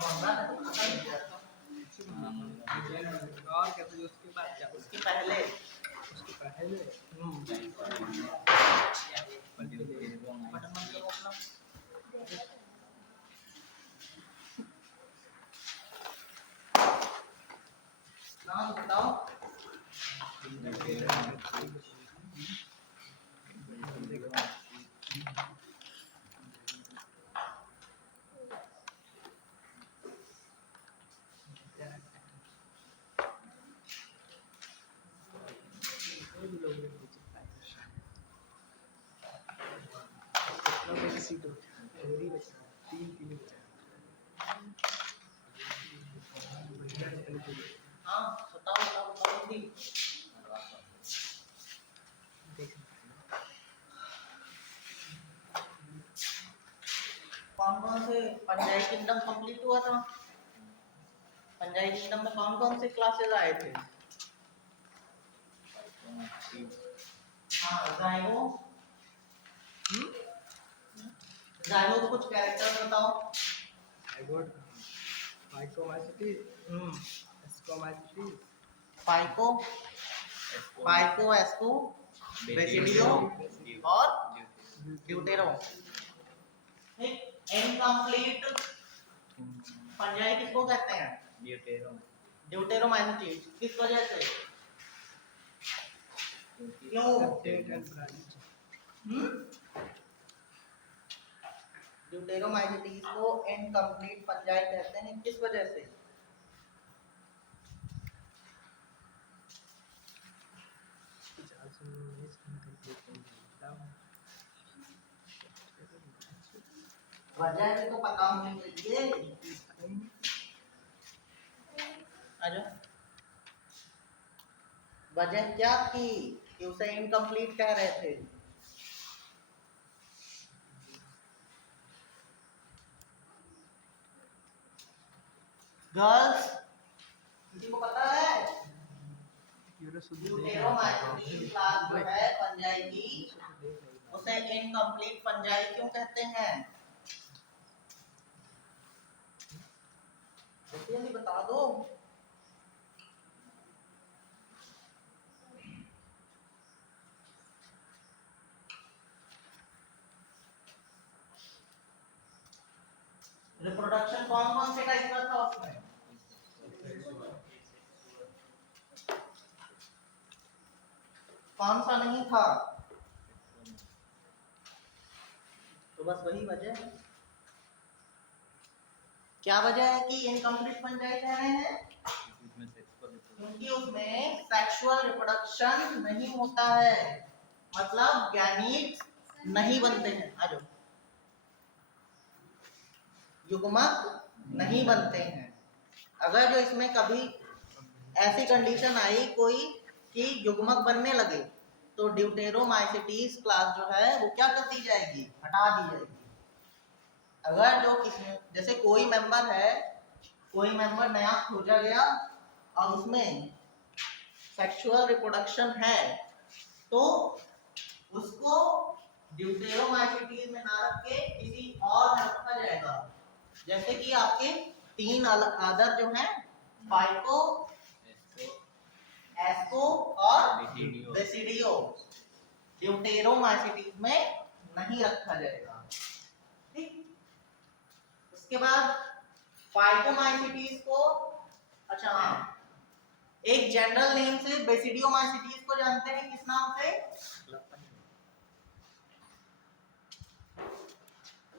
और क्या तो उसके बाद क्या उसके पहले बटन बंद करो अपना। नाम बताओ। हाँ बताओ बताओ बताओ जल्दी। कौन कौन से पंजाबी किंगडम कंप्लीट हुआ था? पंजाबी किंगडम में कौन कौन से क्लासेस आए थे? हाँ जाइगो। जाइगो कुछ कैरेक्टर बताओ। फाइको, फाइको, एस्को, बेसिडियो और ड्यूटेरो। इनकम्प्लीट पंजाबी किसको कहते हैं? ड्यूटेरोमाइसिटीज। किस वजह से? क्यों? ड्यूटेरोमाइसिटीज को इनकम्प्लीट पंजाबी कहते हैं, किस वजह से? वजह भी तो पता होनी चाहिए। अच्छा वजह क्या थी कि उसे इनकम्प्लीट कह रहे थे? गर्ल्स किसी को पता है? ड्यूटेरोमाइसिटीज क्लास जो है पंजाबी की, उसे इनकम्प्लीट पंजाबी क्यों कहते हैं? जल्दी बता दो। रिप्रोडक्शन कौन कौन से टाइप का था उसमें? कौन सा नहीं था? तो बस वही वजह है। क्या वजह है कि इनकम्प्लीट पंजाबी कह रहे हैं? क्योंकि उसमें सेक्सुअल रिप्रोडक्शन नहीं होता है, मतलब गैमीट्स नहीं बनते हैं। आ जाओ, युग्मक नहीं बनते हैं। अगर जो इसमें कभी ऐसी कंडीशन आई कोई कि युग्मक बनने लगे तो ड्यूटेरोमाइसिटीज क्लास जो है वो क्या कर दी जाएगी? हटा दी जाएगी। अगर जो किसी जैसे कोई मेंबर है, कोई मेंबर नया खोजा गया और उसमें सेक्सुअल रिप्रोडक्शन है तो उसको ड्यूटेरोमाइसिटीज में ना रख के किसी और में रखा जाएगा। जैसे कि आपके तीन अदर जो हैं, फाइको, एस्को और बेसिडियो, ड्यूटेरोमाइसिटीज में नहीं रखा जाएगा। ठीक। उसके बाद फाइकोमाइसिटीज को, अच्छा हाँ, एक जनरल नेम से बेसिडियोमाइसिटीज को जानते हैं किस नाम से?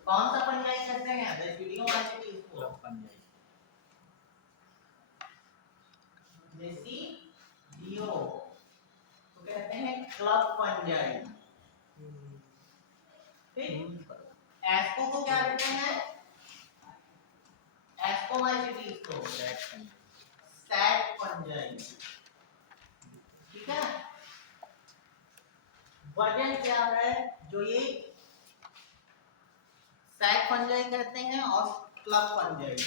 कौन सा पंजाबी कहते हैं बेसिडियोमाइसिटीज को? बेसिडियो तो कहते हैं क्लब पंजाबी। ठीक। एस्को को क्या कहते हैं? एस्कोमाइसिटीज को सैट पंजाबी। ठीक है। वजह क्या है जो ये सैट पंजाबी कहते हैं और क्लब पंजाबी?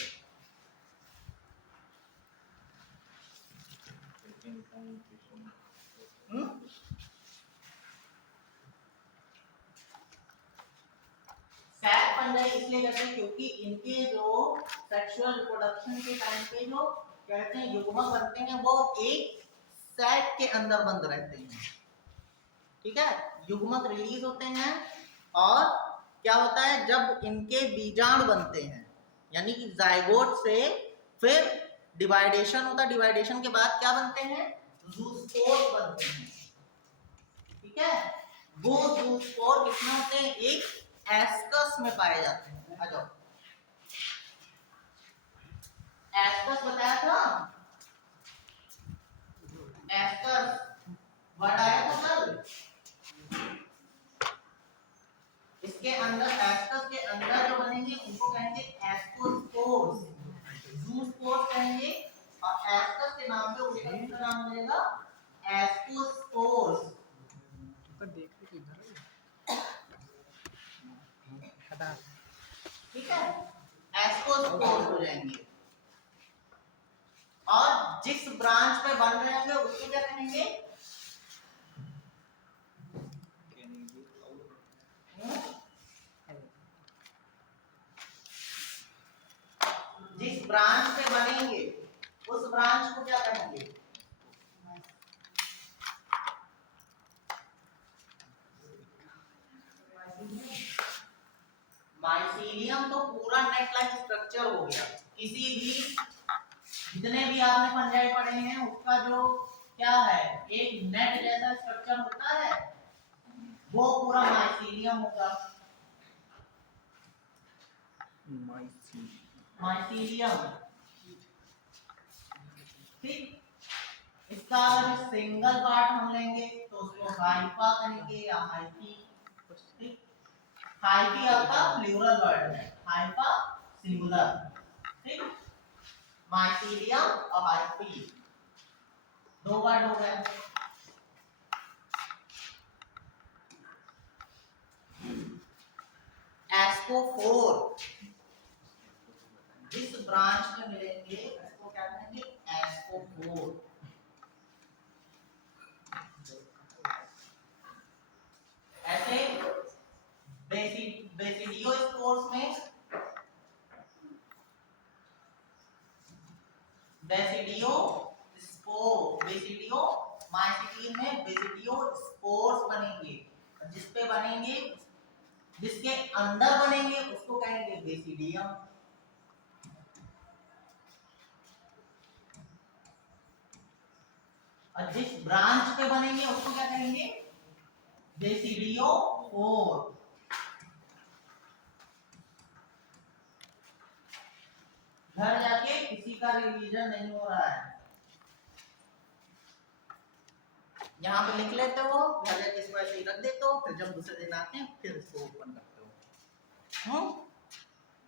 सैक फंजाई इसलिए कहते हैं क्योंकि इनके जो सेक्सुअल रिप्रोडक्शन के टाइम पे जो कहते हैं युग्मक बनते हैं वो एक सैक के अंदर बंद रहते हैं, ठीक है। युग्मक रिलीज होते हैं और क्या होता है जब इनके बीजाणु बनते हैं यानी कि जाइगोट से फिर डिवाइडेशन होता है, डिवाइडेशन के बाद क्या बनते हैं, ज़ूस्पोर बनते हैं, ठीक है। वो ज़ूस्पोर कितने होते हैं, एक एस्कस में पाए जाते हैं। आ जाओ, एस्कस बताया था, एस्कस वर्ड आया था कल। इसके अंदर एस्कस के अंदर जो बनेंगे उनको कहेंगे एस्कोस्पोर्स, ज़ूस्पोर्स कहेंगे, और एस्कस के नाम पे उसका दूसरा नाम मिलेगा एस्कोस्पोर्स। ठीक है, एस्कोस्पोर्स हो जाएंगे। और जिस ब्रांच पे बन रहे होंगे उसको क्या कहेंगे, जिस ब्रांच पे बनेंगे उस ब्रांच को क्या कहेंगे, माइसीलियम तो पूरा नेट लाइक स्ट्रक्चर हो गया। किसी भी जितने भी आपने फंजाई पढ़े हैं उसका जो क्या है, एक नेट जैसा स्ट्रक्चर होता है, वो पूरा माइसीलियम होगा। माइसीलियम, ठीक। इसका अगर सिंगल पार्ट हम लेंगे तो उसको हाइपा कहेंगे या हाइपी, ठीक। हाइपी आपका प्लूरल वर्ड है, हाइपा सिंगुलर, ठीक। माइसीलियम और हाइपी दो वर्ड हो गए। एस्कोफोर जिस ब्रांच में मिलेंगे उसको क्या कहेंगे, एस्कोफोर। ऐसे बेसिडियोस्पोर्स में, बेसिडियो माइसिटिन में बेसिडियोस्पोर्स बनेंगे, जिस पे बनेंगे, जिसके अंदर बनेंगे उसको कहेंगे बेसिडियम। और जिस ब्रांच पे बनेंगे उसको क्या कहेंगे, बेसिडियोफोर। घर जाके किसी का रिवीजन नहीं हो रहा है, यहाँ पे लिख लेते हो, घर जाके इसको ऐसे ही रख देते हो, फिर जब दूसरे दिन आते हैं फिर इसको ओपन करते हो।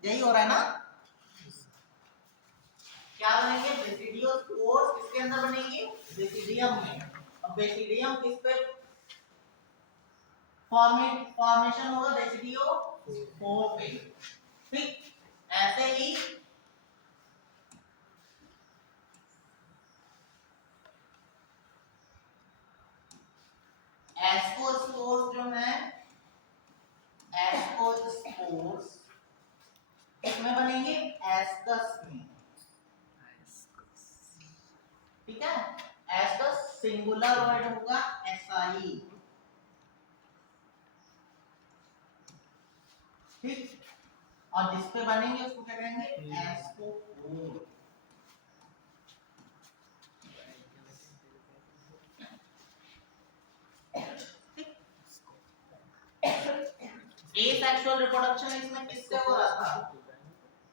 यही हो रहा है ना। क्या बनेंगे, बेसिडियोस्पोर्स किसके अंदर बनेंगे, बेसिडियम में। और बेसिडियम किस पे फॉर्मेशन होगा, बेसिडियोफोर पे, ठीक। ऐसे ही एस्कोस्पोर्स जो है, एस्कोस्पोर्स इसमें बनेंगे एस्कस में, ठीक है। एस्कस सिंगुलर वर्ड होगा, एसआई, ठीक। और जिस पे बनेंगे उसको क्या कहेंगे, एस्कोफोर। एसेक्सुअल रिप्रोडक्शन इसमें किससे हो रहा था,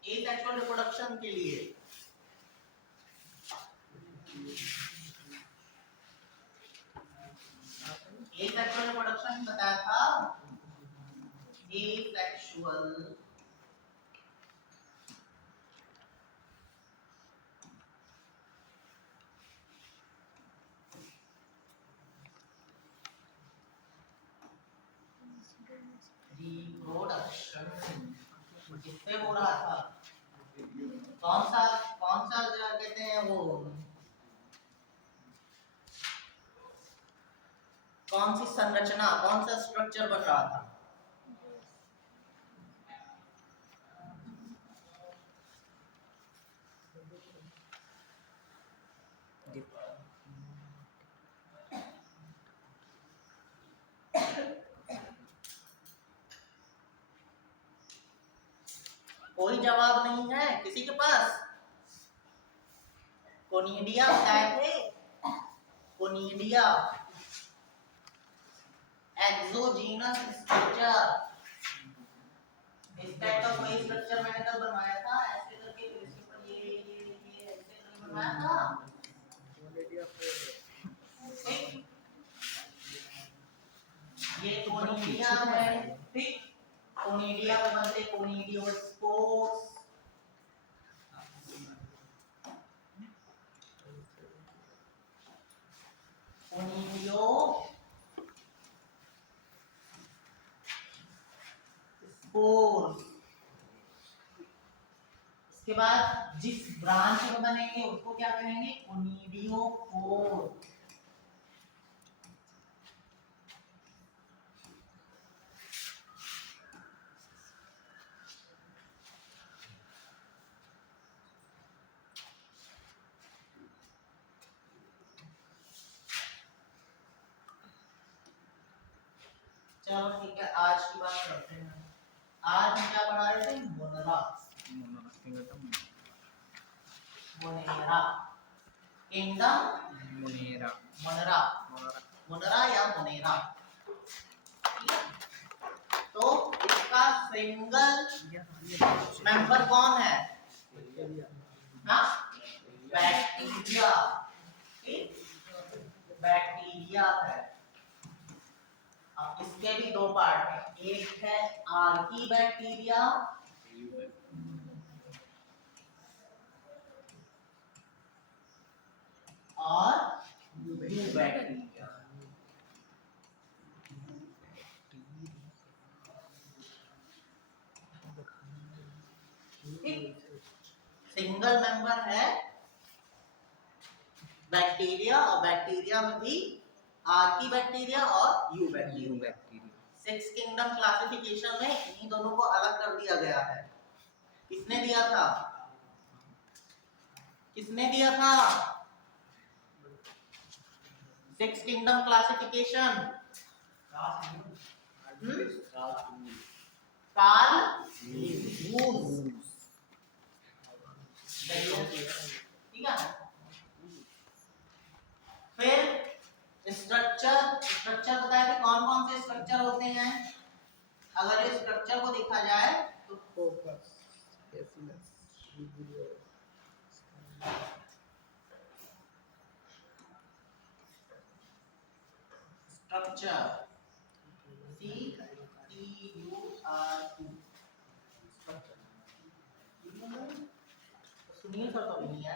एसेक्सुअल रिप्रोडक्शन के लिए एसेक्सुअल रिप्रोडक्शन बताया था, एसेक्सुअल रिप्रोडक्शन किससे हो रहा था, कौन सा कहते हैं वो, कौन सी संरचना, कौन सा स्ट्रक्चर बन रहा था, कोई जवाब नहीं है किसी के पास? कोनिडिया क्या थे? Conidia exogenous structure. इस टाइप का कोई स्ट्रक्चर मैंने कल बनवाया था ऐसे करके, फिर इसके ऊपर ये ऐसे करके बनवाया था। ठीक? ये कोनिडिया है, ठीक? कोनिडिया में बनते कोनिडियोस्पोर्स। कोनिडियो स्पोर्स। इसके बाद जिस ब्रांच में बनेंगे उसको क्या कहेंगे? कोनिडियोफोर। चलो ठीक है, आज की बात करते हैं। आज हम क्या पढ़ा रहे थे? Monera. Monera kingdom, Monera Monera, Monera या मोनेरा। तो इसका सिंगल मेंबर कौन है? हाँ, बैक्टीरिया। बैक्टीरिया है। अब इसके भी दो पार्ट हैं, एक है आर्की बैक्टीरिया और यू बैक्टीरिया। सिंगल मेंबर है बैक्टीरिया, और बैक्टीरिया में भी आर्की बैक्टीरिया और you bacteria. Six kingdom classification में इन्हीं दोनों को अलग कर दिया गया है। किसने दिया था? किसने दिया था सिक्स किंगडम क्लासिफिकेशन? कार्ल वुर्ज। ठीक है। फिर स्ट्रक्चर बताया कि कौन कौन से स्ट्रक्चर होते हैं। अगर इस स्ट्रक्चर को देखा जाए तो स्ट्रक्चर सुनील सर तो नहीं है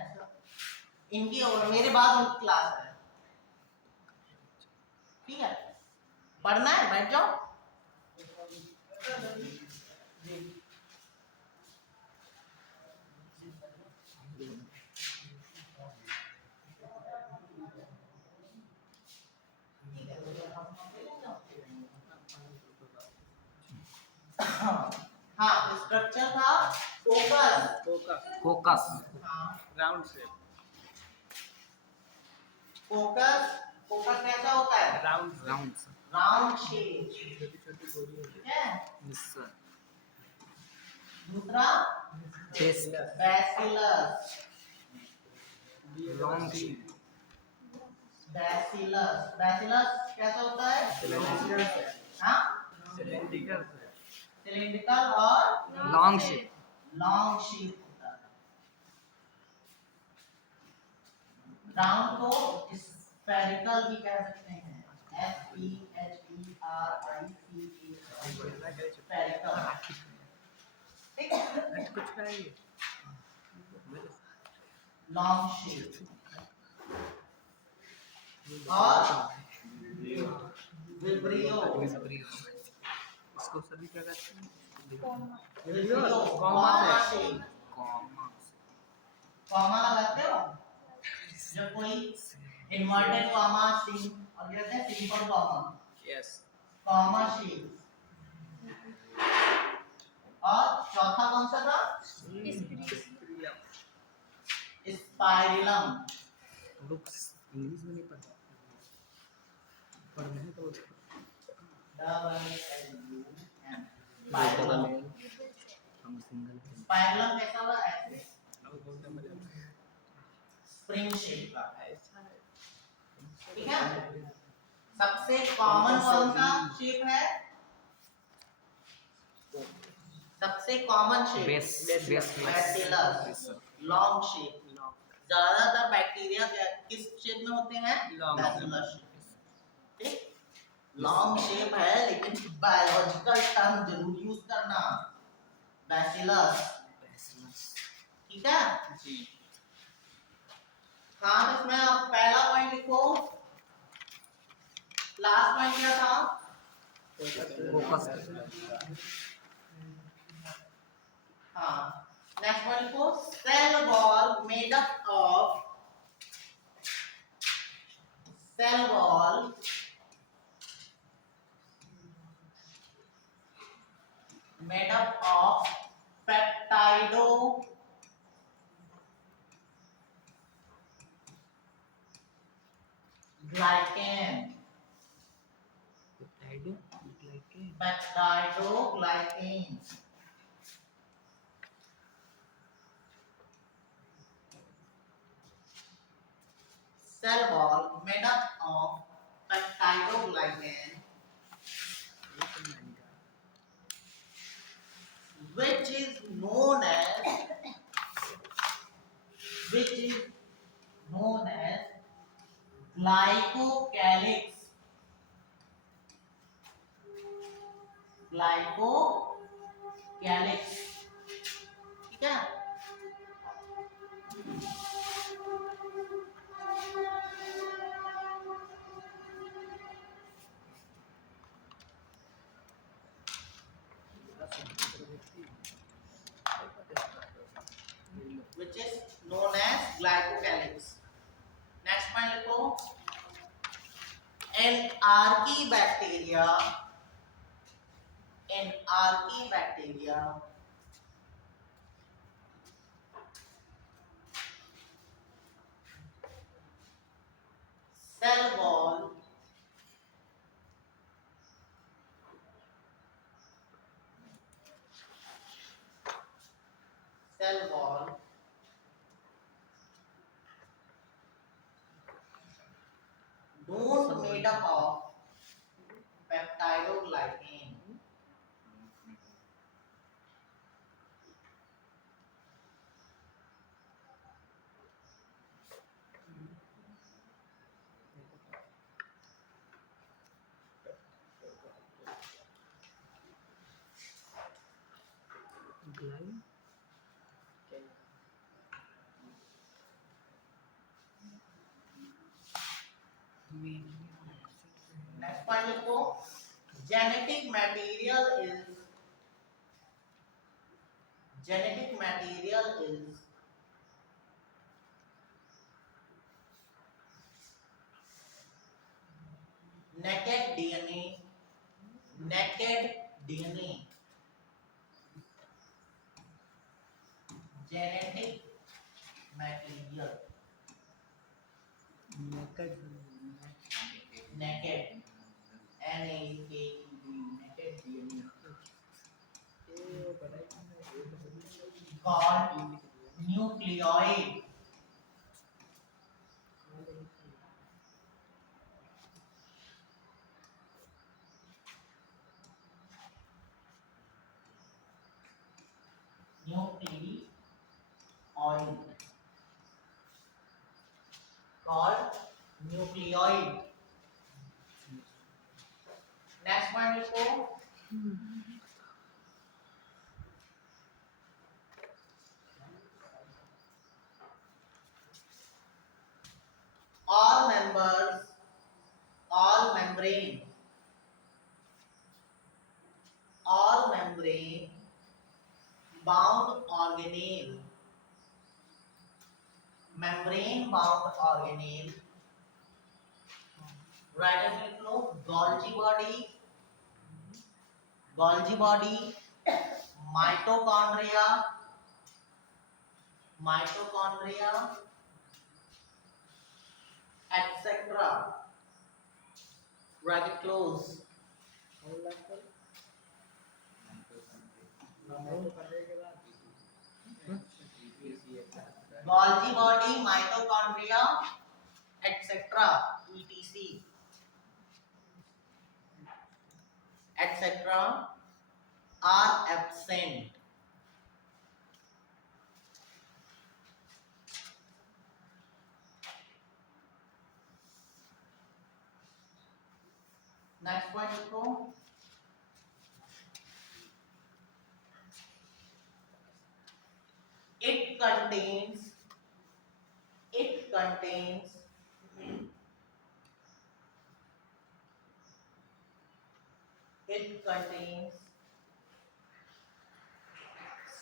इनकी, और मेरे बाद उनकी क्लास है। ठीक है, पढ़ना है, बैठ जाओ। हाँ, स्ट्रक्चर था फोकस हाँ, राउंड शेप। फोकस कैसा होता है? Round shape. ठीक है। दूसरा बैसिलस। Long shape. बैसिलस कैसा होता है? हाँ, सिलिंड्रिकल और लॉन्ग शेप। होता है। राउंड को स्फेरिकल भी कह सकते हैं। स्फेरिकल। ठीक है, लॉन्ग शेप। और विब्रियो। इसको सभी क्या कहते हैं? विब्रियो कॉमा से। से। कॉमा लगाते हो जब कोई इन्वर्टेड कॉमा, और कहते हैं simple comma. Yes. Comma shape. और चौथा कौन सा था? स्पाइरलम। बुक्स इंग्लिश में नहीं पढ़ता, पढ़ना है तो डबल एल यू एम। हम सिंगल स्पाइरलम कैसा हुआ? ऐसे अब बोलते मजा स्प्रिंग शेप का। ऐसा है ठीक है, सबसे कॉमन कौन सा शेप है? सबसे common shape bacillus, long shape. ज्यादातर बैक्टीरिया किस शेप में होते हैं? Bacillus shape. ठीक, लॉन्ग शेप है, लेकिन बायोलॉजिकल टर्म जरूर यूज करना, बैसिलस। ठीक है जी। हाँ, तो इसमें आप पहला पॉइंट लिखो। लास्ट पॉइंट क्या था? फोकस हाँ, नेक्स्ट पॉइंट लिखो। Cell wall made up of, cell wall made up of peptido glycan, peptidoglycan, cell wall made up of peptidoglycan, which is known as, which is known as glycocalyx, glycocalyx। ठीक है, which is known as glycocalyx। Next point लिखो। एनआरकी bacteria, एनआरकी bacteria cell wall don't made up of peptidoglycan, next point लिखो। genetic material is, genetic material is naked DNA, naked DNA, genetic material, naked, naked, N-A-K-E-D, naked DNA, called nucleoid, nucleoid, called nucleoid। Next point लिखो। all members, all membrane, all membrane bound organelle, membrane bound organelle, right hand लिख लो। Golgi body, Golgi body, mitochondria, mitochondria, etc. Bracket close। Golgi body, mitochondria, etc. etc. are absent. Next point लिखो. It contains it contains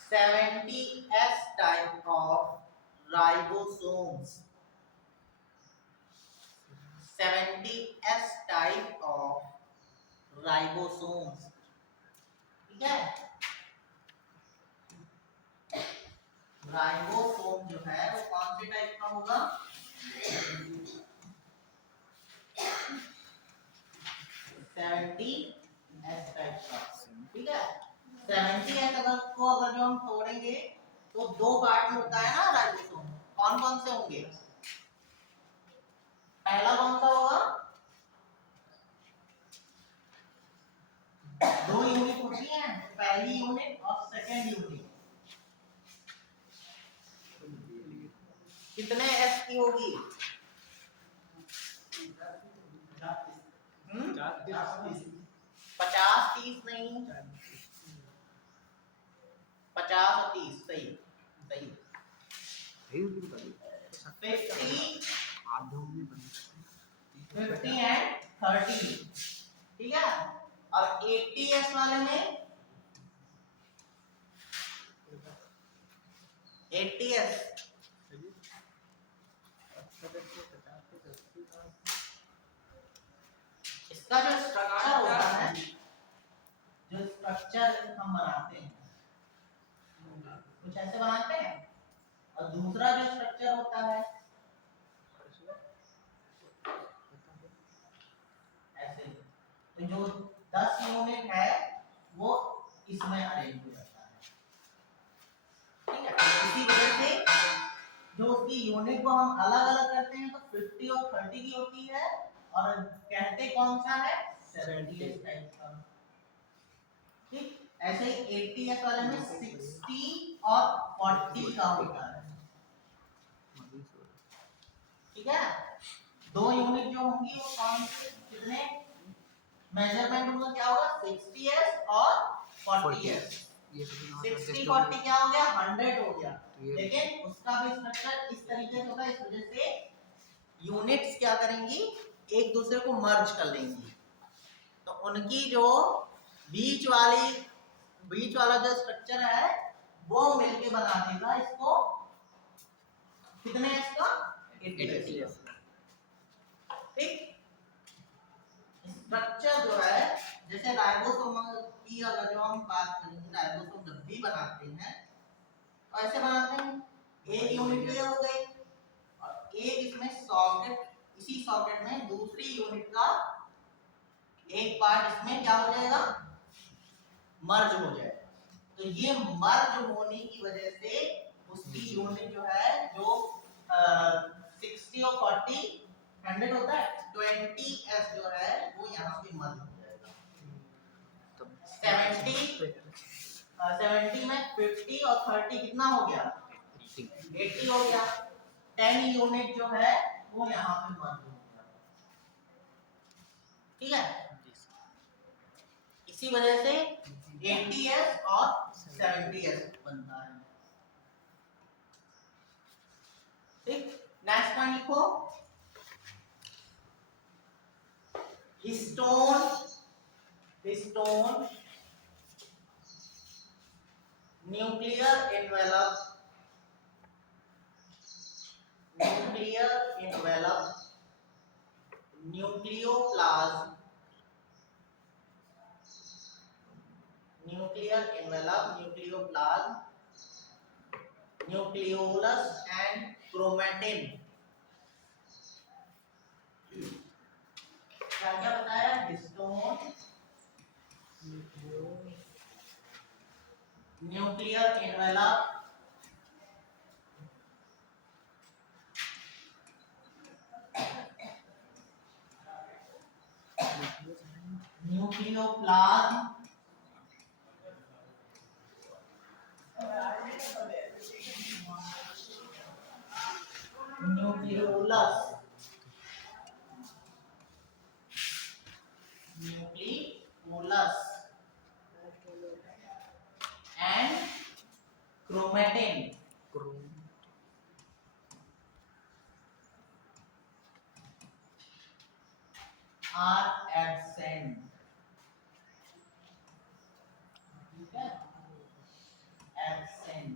70 S type of ribosomes. 70 S type of ribosomes. ठीक है. Ribosome जो है वो कौन से type का होगा? 70 S टाइप का. ठीक है. 70 S अगर जो हम तोड़ेंगे तो दो पार्ट में होता है ना राइबोसोम. कौन कौन से होंगे? पहला कौन सा होगा? दो यूनिट होती है, पहली यूनिट और सेकेंड यूनिट. कितने एस की होगी? 50-30 नहीं, 50 और 30. सही सही. 50 एंड 30. ठीक है. और 80 एस वाले में 80 एस इसका जो स्ट्रक्चर होता है, जो स्ट्रक्चर हम बनाते हैं कुछ ऐसे बनाते हैं, और दूसरा जो स्ट्रक्चर होता है ऐसे. तो जो 10 यूनिट है वो इसमें अरेंज हो जाता है. ठीक है. इसी वजह से जो उसकी यूनिट को हम अलग अलग करते हैं तो 50 और 30 की होती है, और कहते कौन सा है? 70 टाइप का. ठीक. ऐसे ही 80 एस वाले में 60 और 40 का होता है. ठीक है. दो यूनिट जो होंगी वो कौन से, कितने मेजरमेंट उनका क्या होगा? 60 एस और 40 एस. 60-40 क्या हो गया? 100 हो गया. लेकिन उसका भी स्ट्रक्चर इस तरीके से होगा, इस वजह से यूनिट्स क्या करेंगी? एक दूसरे को मर्ज कर लेंगी. तो उनकी जो बीच वाला जो स्ट्रक्चर है वो मिलके बना देगा इसको. कितने इसका? 80 एस. ठीक. स्ट्रक्चर जो है, जैसे राइबोसोम की अगर जो हम बात करेंगे, राइबोसोम जब भी बनाते हैं तो ऐसे बनाते हैं. एक यूनिट ये हो गई और एक इसमें सॉकेट, इसी सॉकेट में दूसरी यूनिट का एक पार्ट इसमें क्या हो जाएगा? मर्ज हो जाएगा. तो ये मर्ज होने की वजह से उसकी यूनिट जो है, जो 60 और 40 100 होता है, 20 एस जो है वो यहाँ पे मर्ज हो जाएगा. 70 में 50 और 30 कितना हो गया? 80 हो गया. 10 यूनिट जो है वो यहाँ पे मर्ज हो गया. ठीक है. इसी वजह से 80 एस और 70 एस बनता है. ठीक. नेक्स्ट पॉइंट लिखो. Histone nuclear envelope nucleoplasm nucleolus and chromatin. क्या क्या बताया? Histone, nuclear envelope, nucleoplasm, nucleolus, nucleolus and chromatin Chrome are absent. ठीक है, absent.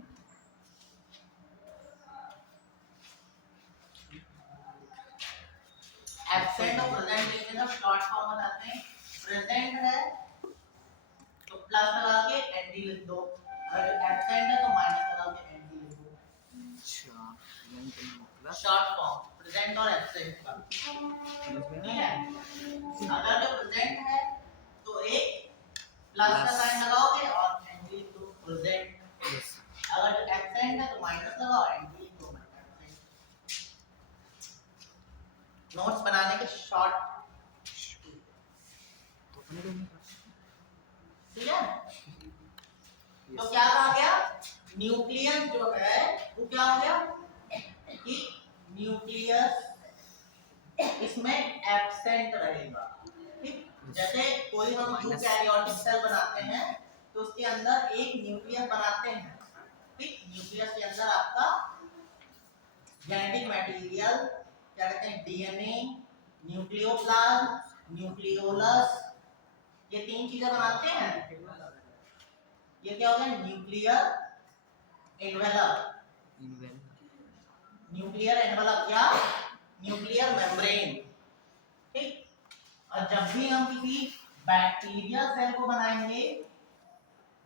एब्सेंट और प्रेजेंट लिखने का शॉर्ट फॉर्म बनाते हैं। प्रेजेंट है तो प्लस लगा के एंटी लिख दो, अगर एब्सेंट है तो माइनस लगा के एंटी लिख दो। अच्छा यानी कि मतलब शॉर्ट फॉर्म प्रेजेंट और एब्सेंट का, ठीक है। अगर जो प्रेजेंट है तो एक प्लस का साइन लगाओगे और एंटी लिख दो प्रेजेंट, अगर जो एब्सेंट है तो माइनस लगाओ एंटी लिख दो। नोट्स बनाने के शॉर्ट, ठीक है। तो क्या कहा गया, न्यूक्लियस जो है वो क्या हो गया कि न्यूक्लियस इसमें एब्सेंट रहेगा, ठीक। जैसे कोई हम यूकैरियोटिक सेल बनाते हैं तो उसके अंदर एक न्यूक्लियस बनाते हैं, ठीक। न्यूक्लियस के अंदर आपका जेनेटिक मटेरियल क्या कहते हैं, डीएनए, न्यूक्लियोप्लाज्म, न्यूक्लियोलस, ये तीन चीजें बनाते हैं। ये क्या हो गया, न्यूक्लियर एनवेलप, न्यूक्लियर एनवेलप या न्यूक्लियर मेम्ब्रेन, ठीक। और जब भी हम किसी बैक्टीरिया सेल को बनाएंगे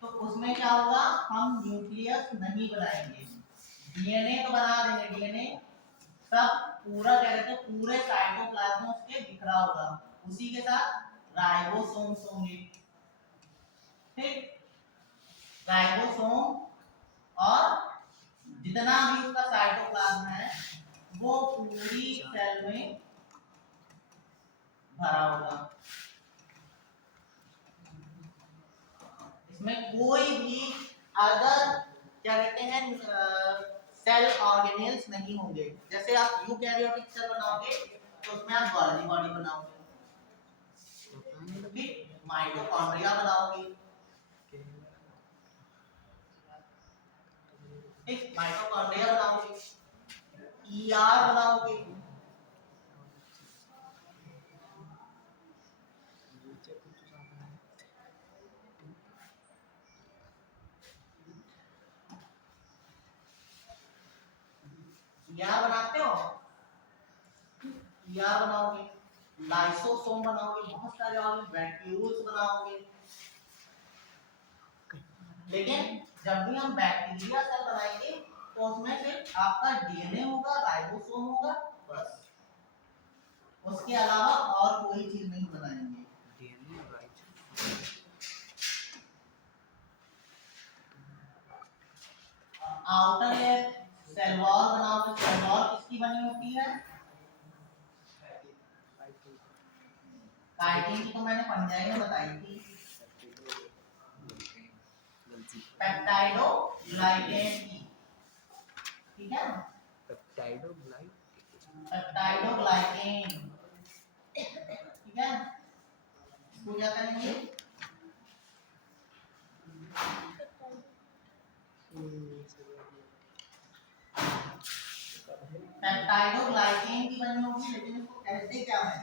तो उसमें क्या होगा, हम न्यूक्लियस नहीं बनाएंगे, डीएनए तो बना देंगे, डीएनए सब पूरा क्या कहते हैं पूरे साइटोप्लाज्म में उसके बिखरा होगा, उसी के साथ राइबोसोम्स होंगे, ठीक। राइबोसोम और जितना भी उसका साइटोप्लाज्म है वो पूरी सेल में भरा होगा, इसमें कोई भी अदर क्या कहते हैं सेल ऑर्गेनेल्स नहीं होंगे। जैसे आप यूकैरियोटिक सेल बनाओगे तो उसमें आप गोल्गी बॉडी बनाओगे, ठीक, माइटोकॉन्ड्रिया बनाओगे, ठीक, माइटोकॉन्ड्रिया बनाओगे, ईआर बनाओगे, ईआर बनाते हो, ईआर बनाओगे, लाइसोसोम बनाओगे, बहुत सारे और वैक्यूल्स बनाओगे। लेकिन जब भी हम बैक्टीरिया सेल बनाएंगे तो उसमें सिर्फ आपका डीएनए होगा, राइबोसोम होगा, बस, उसके अलावा और कोई चीज नहीं बनाएंगे। आउटर लेयर सेल वॉल बनाओगे, सेल वॉल किसकी बनी होती है, काइटिन की, तो मैंने पंजाबी में बताई थी, पेप्टाइडोग्लाइकेन की, ठीक है, पेप्टाइडोग्लाइकेन, ठीक है। इसको क्या करेंगे, पेप्टाइडोग्लाइकेन की बनी होगी, लेकिन इसको कहते क्या है,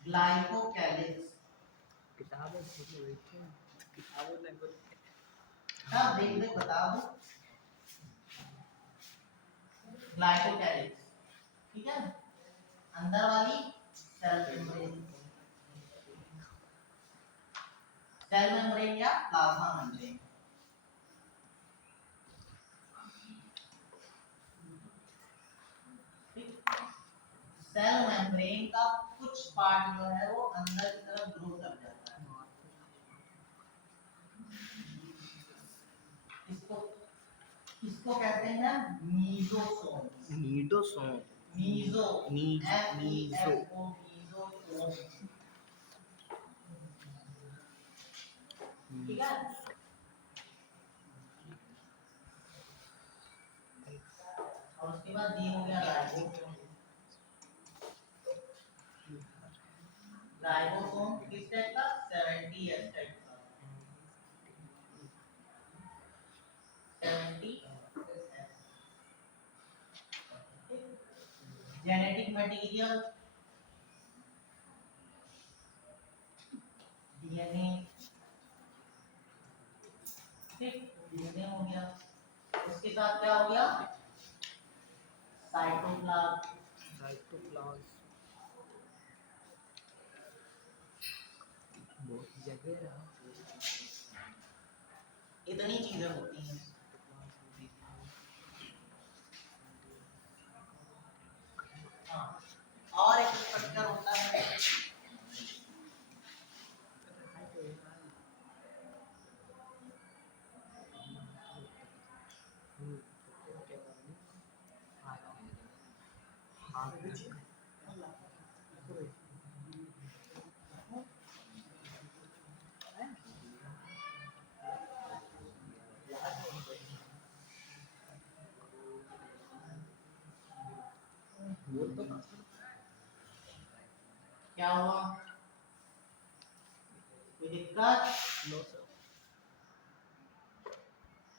ग्लाइकोकैलिक्स। किताबें सब देख देख बता दो, ग्लाइकोकैलिक्स, ठीक है। अंदर वाली सेल मेम्ब्रेन, सेल मेम्ब्रेन या प्लाज्मा मेम्ब्रेन, सेल मेम्ब्रेन का कुछ पार्ट जो है वो अंदर की तरफ ग्रो कर जाता है, इसको इसको कहते हैं मीडोसोम, नीडोसोम, मीजो मीजो मीजो मीजोसोम। ठीक है। और उसके बाद ये हो गया राइबोसोम। राइबोसोम किस टाइप का? 70S टाइप का। 70S। Genetic material DNA. ठीक, डीएनए हो गया। उसके साथ क्या हो गया? साइटोप्लाज्म। साइटोप्लाज्म बहुत जगह रहा। इतनी चीजें होती हैं। हाँ, और एक स्ट्रक्चर होता है क्या हुआ? कोई दिक्कत? नो सर,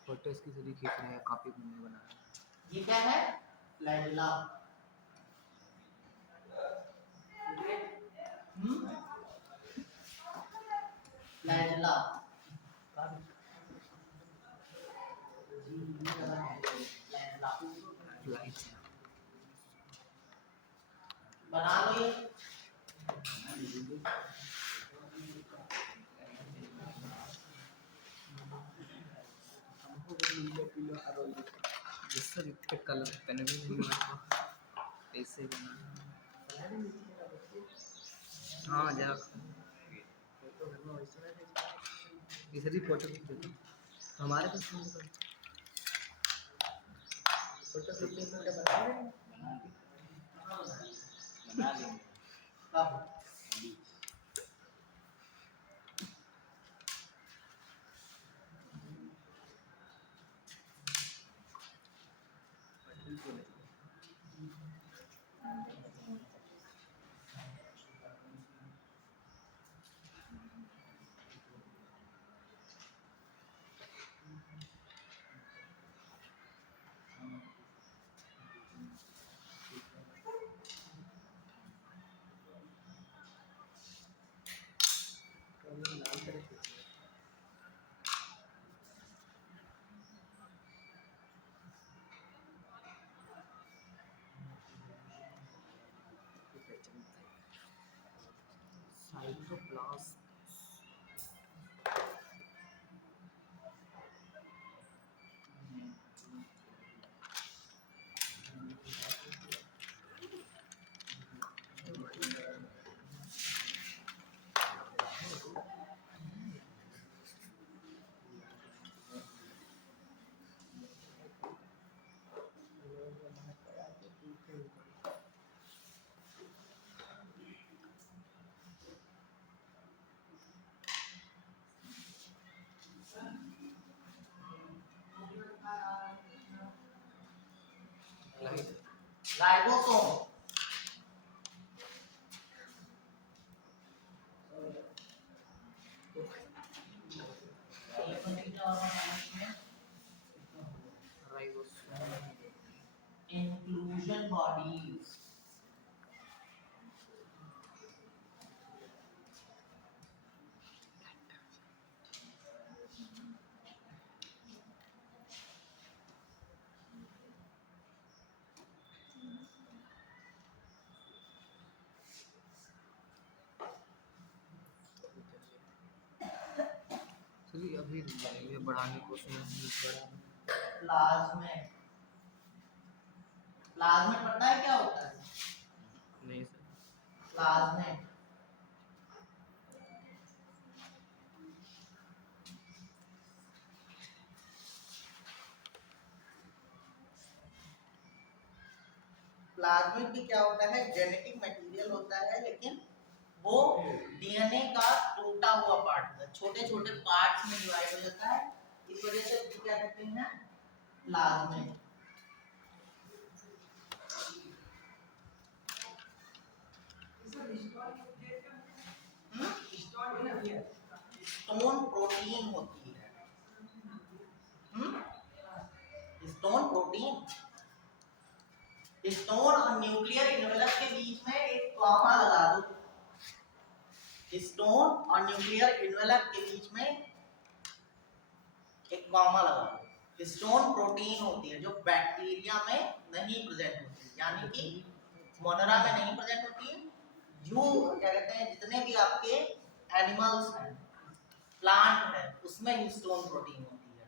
फोटो इसकी जल्दी खींच रहे हैं, कॉपी में बना रहे हैं। ये क्या है? फ्लैजिला। फ्लैजिला। लाइट्स बना लो ये। जिससे इतने कलर पेन भी नहीं हुआ ऐसे बना। हाँ जरा इधर ही फोटो खींच देते हमारे पास फोटो खींचने को क्या बना लेंगे कब? Cytoplasm ribosome. inclusion bodies. चलिए अभी ये बढ़ाने को प्लाज्मेट। प्लाज्मेट पता है क्या होता है? नहीं सर प्लाज्मेट प्लाज्मिड भी क्या होता है, जेनेटिक मटेरियल होता है, लेकिन वो डीएनए का टूटा हुआ पार्ट होता है, छोटे छोटे पार्ट्स में डिवाइड हो जाता है, इस वजह से उसको क्या कहते हैं, प्लाज्मिड। स्टोन प्रोटीन होती है, स्टोन प्रोटीन। स्टोन और न्यूक्लियर इन्वेलप के बीच में एक कॉमा लगा दो, स्टोन और न्यूक्लियर इन्वेलप के बीच में एक कॉमा लगा दो। स्टोन प्रोटीन होती है जो बैक्टीरिया में नहीं प्रेजेंट होती, यानी कि मोनरा में नहीं प्रेजेंट होती है। जो क्या कहते हैं, जितने भी आपके एनिमल्स हैं, प्लांट है, उसमें स्टोन प्रोटीन होती है।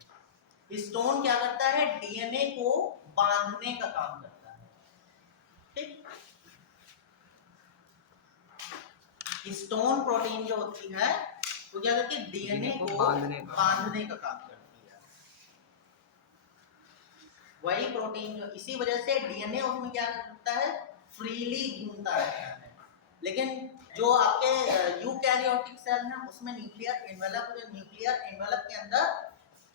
स्टोन क्या करता है, डीएनए को बांधने का काम करता है, ठीक। स्टोन प्रोटीन जो होती है वो क्या करती है, डीएनए को बांधने का काम करती है। वही प्रोटीन जो, इसी वजह से डीएनए उसमें क्या करता है, फ्रीली घूमता रहता है। लेकिन जो आपके यूकैरियोटिक सेल है उसमें न्यूक्लियर इन्वेलप, जो न्यूक्लियर इन्वेलप के अंदर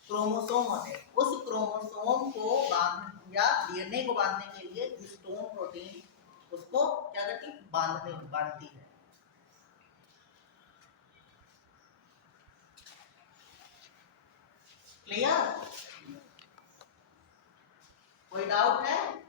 क्रोमोसोम होते हैं, उस क्रोमोसोम को बांध या डीएनए को बांधने के लिए स्टोन प्रोटीन उसको क्या करती है, बांधती है। क्लियर? कोई डाउट है?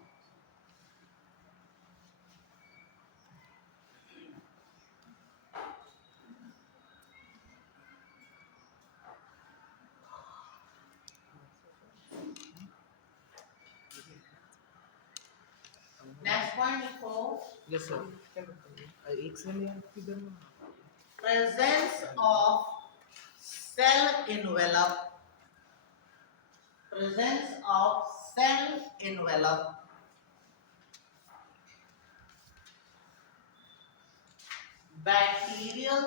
नेक्स्ट पॉइंट लिखो। यस सर, एक सेल यार किधर में? Presence of cell envelope, presence of cell envelope, bacterial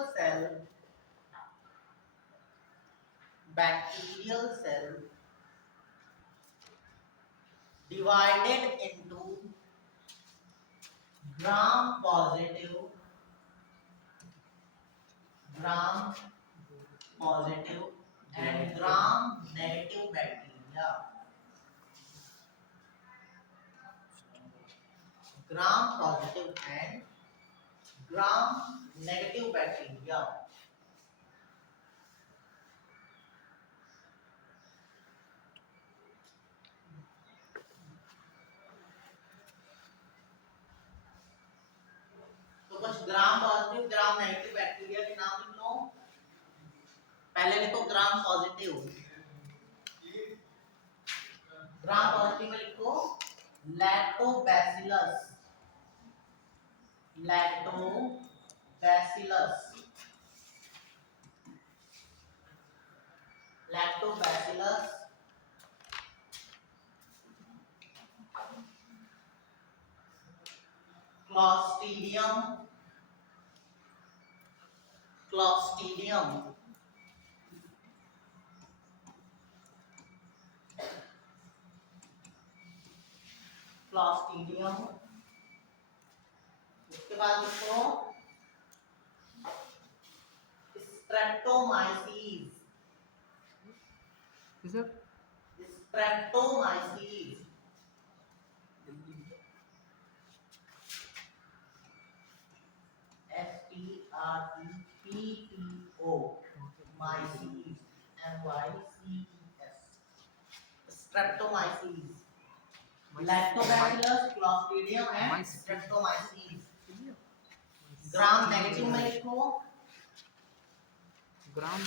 cell divided into gram positive and gram negative bacteria. Gram positive and gram negative bacteria. तो कुछ gram positive gram negative bacteria के नाम लिख लो। पहले लिखो ग्राम पॉजिटिव, ग्राम पॉजिटिव में लिखो lactobacillus, Clostridium, उसके बाद लिखो स्ट्रेप्टोमाइसीस, STREPTO myces, streptomyces, lactobacillus, clostridium and streptomyces. Gram negative में लिखो, ग्राम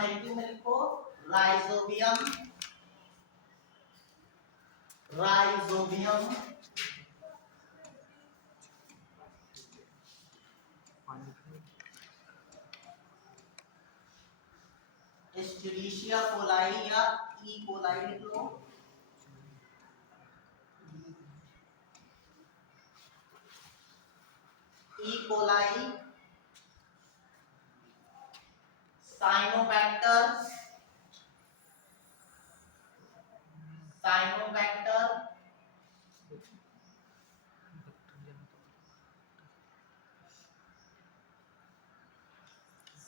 नेगेटिव में लिखो राइजोबियम, एस्चेरिशिया कोलाई या ई कोलाई लिख लो, E coli, cyanobacter,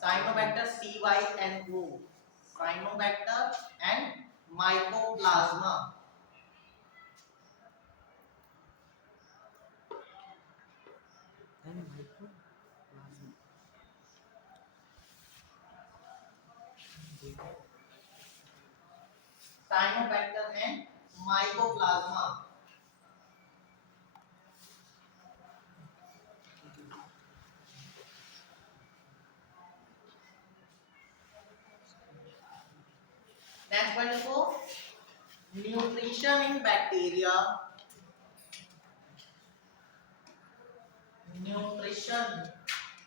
cyanobacter CYNO, cyanobacter and mycoplasma. And microplasma. Cyanobacter and mycoplasma. Next point देखो, nutrition in bacteria, nutrition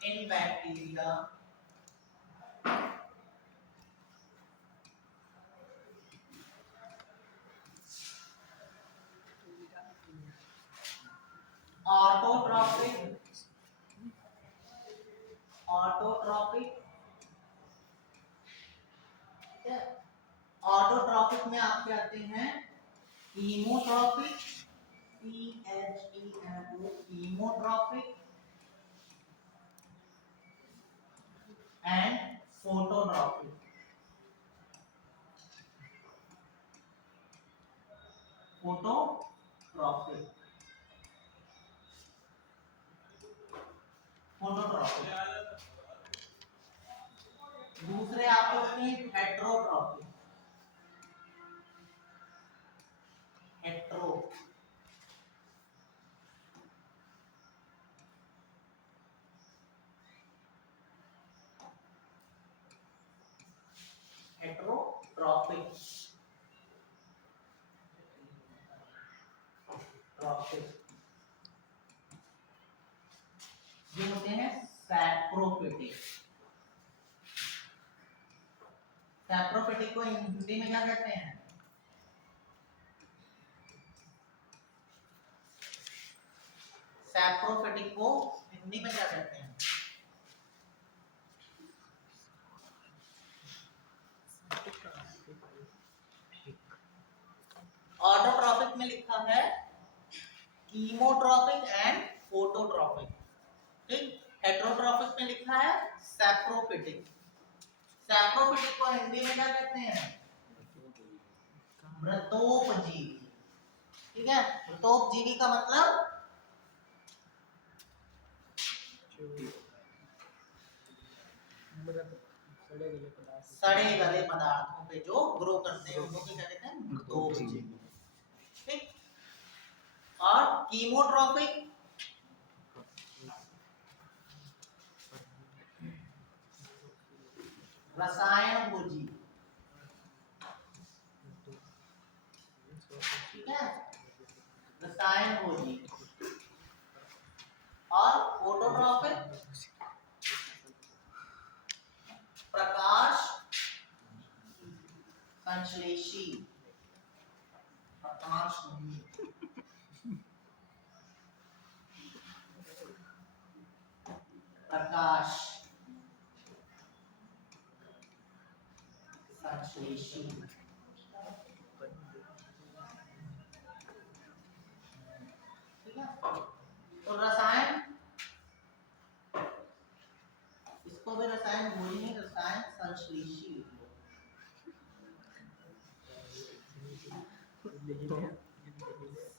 in bacteria autotrophic, autotrophic, autotrophic में आपके आते हैं chemotrophic, CHEMO, chemotrophic and phototrophic. Phototrophic, phototrophic. दूसरे आपको होते हैं heterotrophic, hetero, heterotrophic, tropic. ये होते हैं सैप्रोफिटिक। सैप्रोफिटिक को हिंदी में क्या कहते हैं? सैप्रोफिटिक को हिंदी में क्या कहते हैं? ऑटोट्रॉपिक में लिखा है कीमोट्रॉपिक एंड फोटोट्रॉपिक, ठीक। हेट्रोट्रॉपिक में लिखा है सैप्रोफिटिक। सैप्रोफिटिक को हिंदी में क्या कहते हैं? मृतोपजीवी, ठीक है। मृतोपजीवी का मतलब सड़े गले पदार्थों पे जो ग्रो करते हैं उनको क्या कहते हैं? मृतोपजीवी, ठीक। और कीमोट्रॉपिक, रसायन भोजी, ठीक है, रसायन भोजी। और फोटोट्रॉपिक प्रकाश संश्लेषी, प्रकाश प्रकाश संश्लेषी, ठीक है। तो रसायन, इसको भी रसायन भोजी नहीं, रसायन संश्लेषी,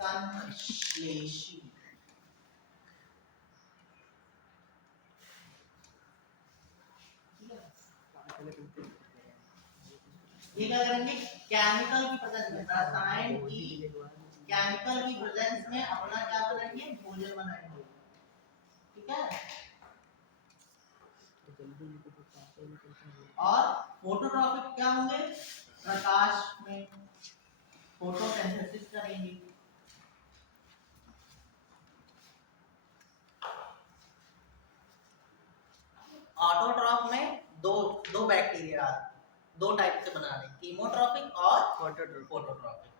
संश्लेषी। ये क्या करेंगे? केमिकल की प्रेजेंस में, रसायन की केमिकल की प्रेजेंस में अपना क्या बनाएंगे? भोजन बनाएंगे, ठीक है। और फोटोट्रॉपिक क्या होंगे? प्रकाश में फोटोसिंथेसिस करेंगे। ऑटोट्रॉफ में दो बैक्टीरिया, दो टाइप से बना रहे, कीमोट्रॉपिक और फोटोट्रॉपिक।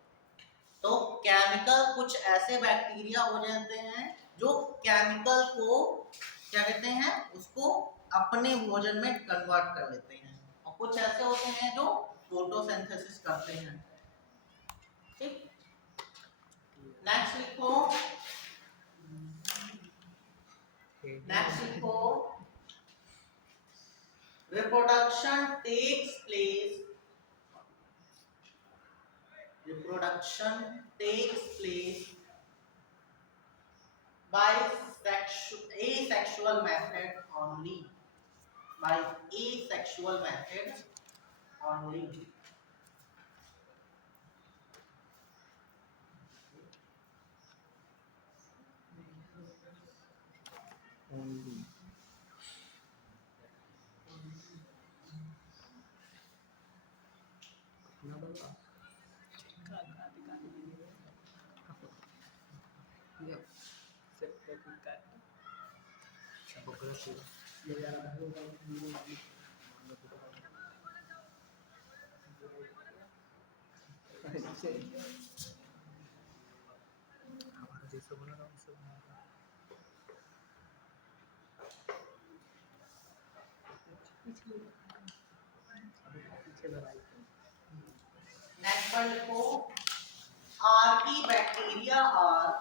तो केमिकल, कुछ ऐसे बैक्टीरिया हो जाते हैं जो केमिकल को क्या कहते हैं? उसको अपने भोजन में कन्वर्ट कर लेते हैं, और कुछ ऐसे होते हैं जो फोटोसिंथेसिस करते हैं, ठीक। नेक्स्ट लिखो, नेक्स्ट लिखो reproduction takes place reproduction takes place by asexual method only, by asexual method only. only अपना बंदा या सेपरेट का बकरा से ले जा रहा है ऐसे हमारा जैसे बना रहा हूँ सब पीछे लगाई नेक्स्ट वन लिखो, Archie bacteria are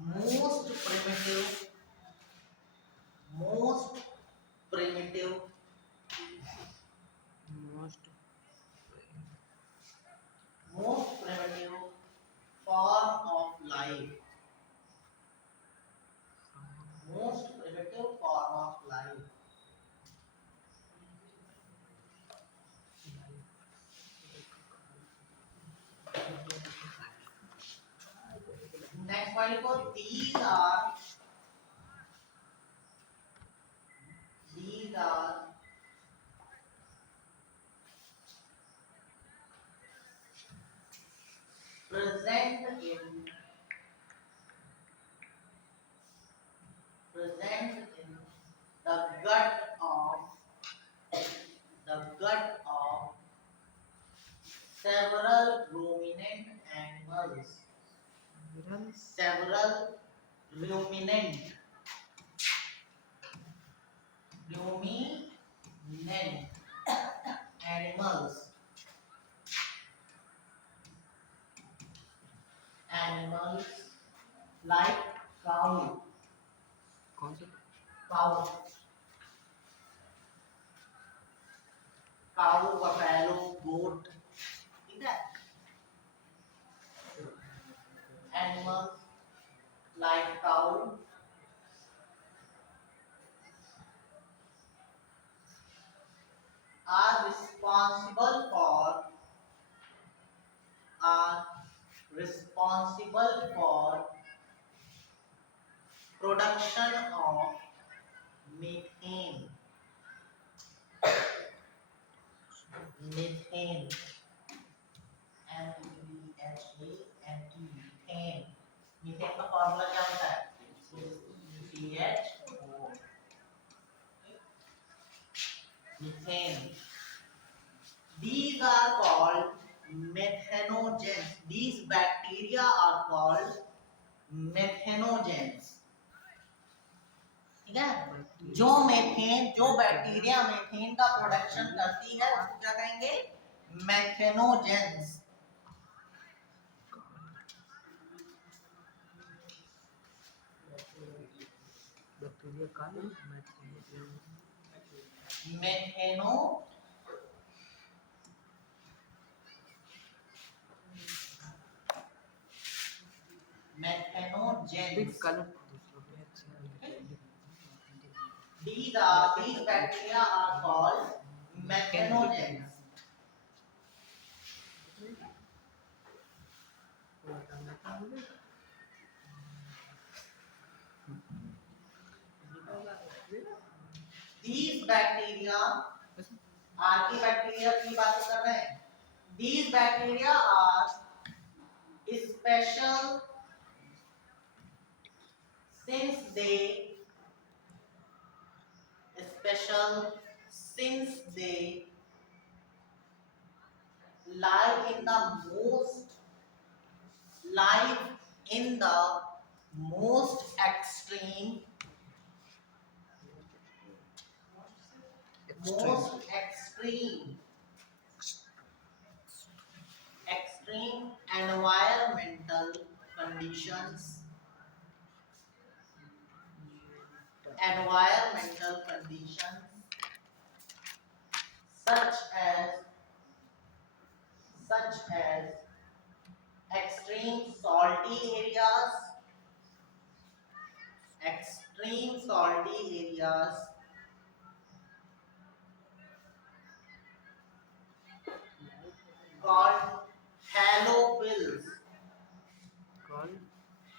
most primitive most primitive form of life. Most primitive form of life. Next one, लिखो, these are present in the gut of several ruminant animals. Several ruminant animals like cow, कौन सा buffalo, goat. ठीक है, animals like cow are responsible for production of methane. Methane. Methane. Methane का formula क्या होता है? CH4. Methane. These are called methanogens. These bacteria are called methanogens. ठीक है, जो बैक्टीरिया मेथेन का प्रोडक्शन करती है उसको क्या कहेंगे? मैथेनोजेंस. बैक्टीरिया का मेथेनो मैथेनोजेंस. These bacteria are called methanogens. These bacteria, Archie bacteria की बात कर रहे हैं. These bacteria are special since they live in the most extreme most extreme environmental conditions such as extreme salty areas called halopils. called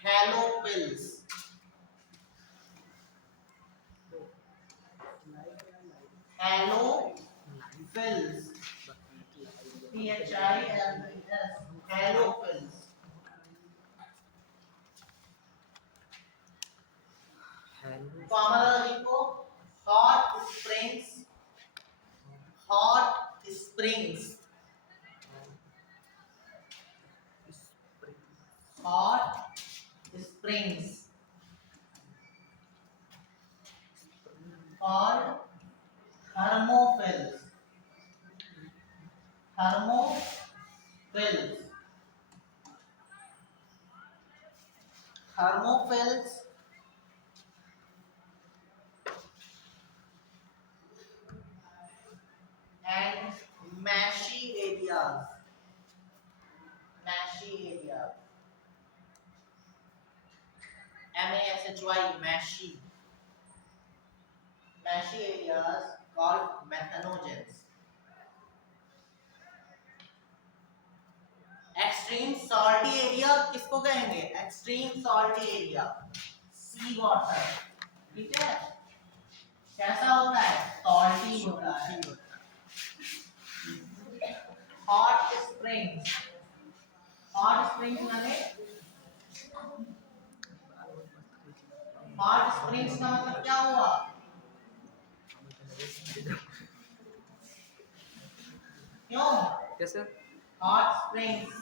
Halopils. Halopils. Phils. Halopils. hello Formula लिखो hot springs. Hot springs. Hot springs called thermophils. Thermophils. Thermophils and marshy areas. MASHY, marshy. Marshy areas called methanogens. Extreme salty area किसको कहेंगे? Extreme salty area, सी water, ठीक है? कैसा होता है? Salty होता है। हॉट स्प्रिंग्स माने हॉट स्प्रिंग्स का मतलब क्या हुआ? क्यों? कैसे? हॉट स्प्रिंग्स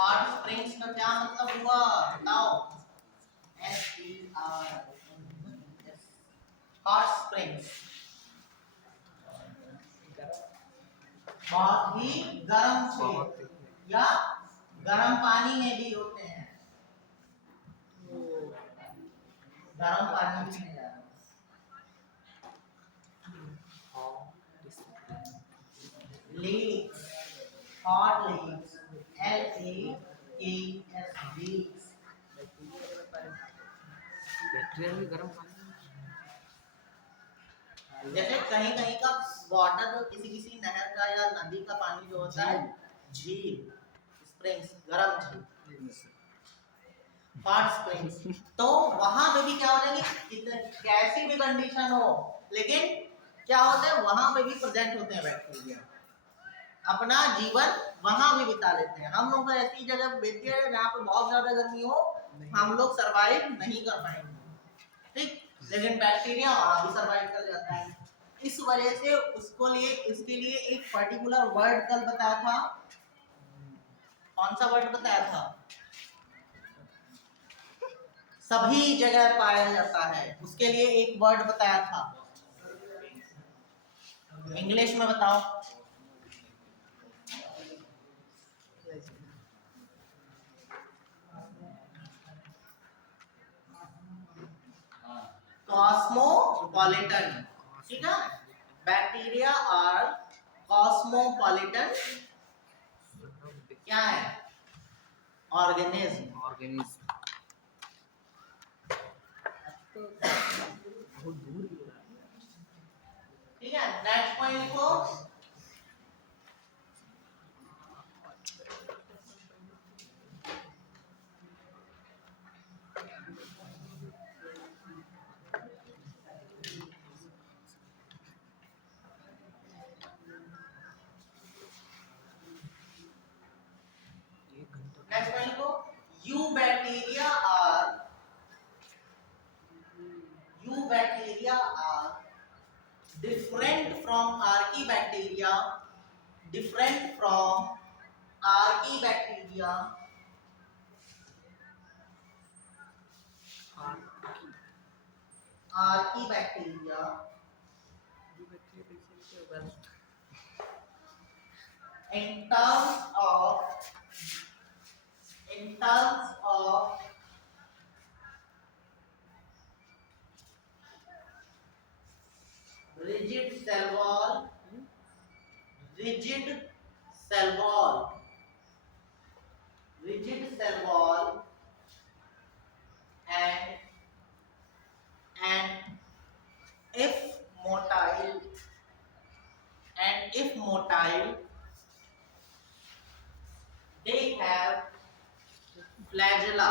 हॉट स्प्रिंग्स का क्या मतलब हुआ? बताओ। SPR हॉट स्प्रिंग्स बहुत ही गर्म से या गर्म पानी में भी होते हैं। गर्म पानी में नहीं जा रहा। Leaks, hot leaks, LAKS, leaks. Bacteria भी गर्म पानी जैसे कहीं कहीं का वाटर जो किसी नहर का या नदी का पानी जो होता है, झील, स्प्रिंग्स, गर्म झील, हॉट स्प्रिंग्स, तो वहां पे भी क्या हो जाएंगे? कैसी भी कंडीशन हो, लेकिन क्या होता है वहां पे भी प्रेजेंट होते हैं बैक्टीरिया, अपना जीवन वहां भी बिता लेते हैं। हम लोग ऐसी जगह बैठते हैं जहाँ पे बहुत ज्यादा गर्मी हो, हम लोग सरवाइव नहीं कर पाएंगे, ठीक? लेकिन बैक्टीरिया वहां भी सरवाइव कर जाता है। इस वजह से उसके लिए एक पर्टिकुलर वर्ड कल बताया था। कौन सा वर्ड बताया था? सभी जगह पाया जाता है, उसके लिए एक वर्ड बताया था। इंग्लिश में बताओ। कॉस्मोपॉलिटन, ठीक है? बैक्टीरिया आर कॉस्मोपॉलिटन क्या है? ऑर्गेनिज्म। बहुत दूर ही हो रहा है। ठीक है, नेक्स्ट पॉइंट लिखो। नेक्स्ट पॉइंट लिखो। You bacteria are different from archaebacteria different from archaebacteria, are archaebacteria जो बैक्टीरिया कैसे होगा in terms of in terms of rigid cell wall, rigid cell wall, rigid cell wall, and and if motile, and if motile, they have flagella.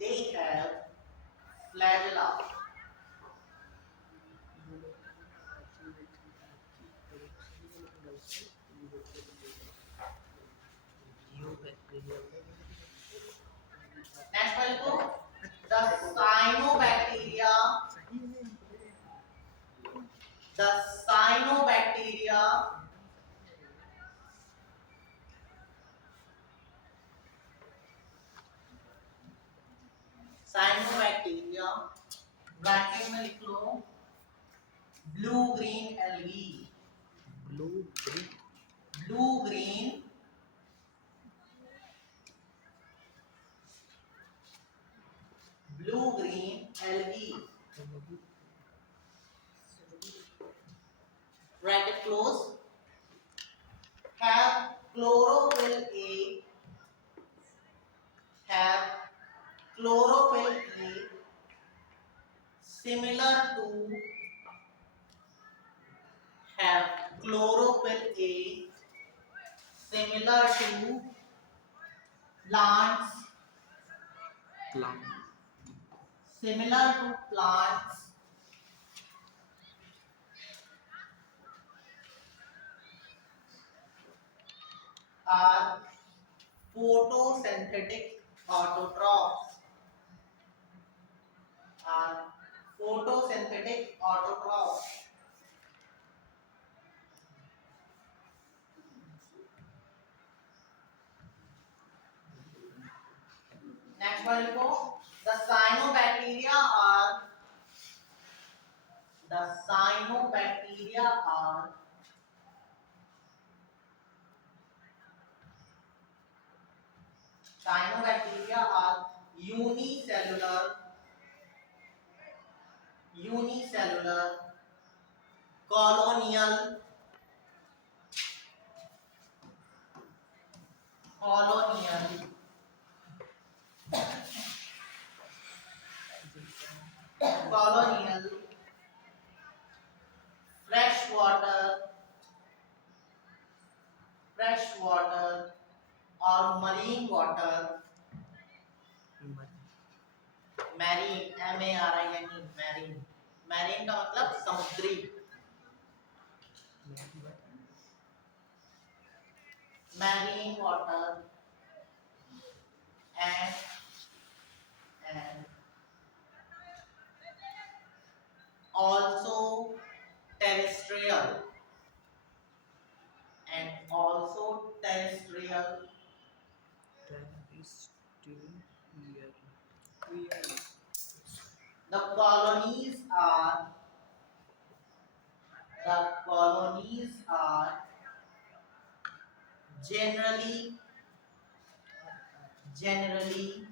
They have flagella. Next one go. The cyanobacteria, the cyanobacteria, cyanobacteria, bracket में लिख लो blue green algae, blue green blue green blue green algae, bracket close, have chlorophyll A, have chlorophyll A similar to, have chlorophyll A similar to plants, plant similar to plants, are photosynthetic autotrophs, are photosynthetic autotrophs. Next one लिखो, the cyanobacteria are, the cyanobacteria are cyanobacteria are unicellular, unicellular, colonial, colonial, colonial, freshwater, freshwater or marine water, marine, M-A-R-I-N-E, marine, marine का मतलब समुद्री, marine water and also terrestrial, and also terrestrial. The colonies are, the colonies are generally, generally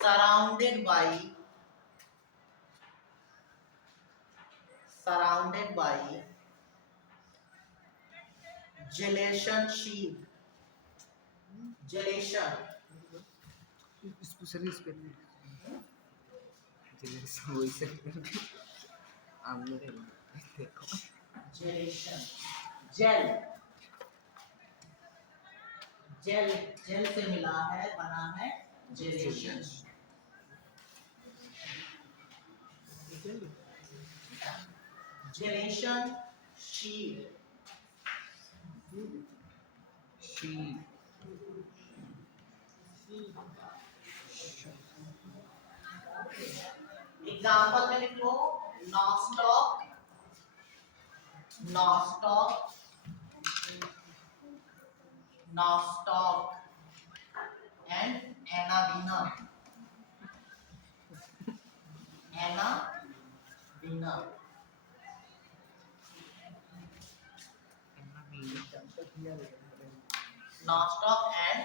surrounded by, surrounded by gelation sheath, gelation, इसको service पे वही से आमने देखो gelation, gel, jail, jail से मिला है, बना है gelation, gelation sheet, she example में लिख लो nostoc, nostoc, nostoc, and anabina, anabina, nostoc and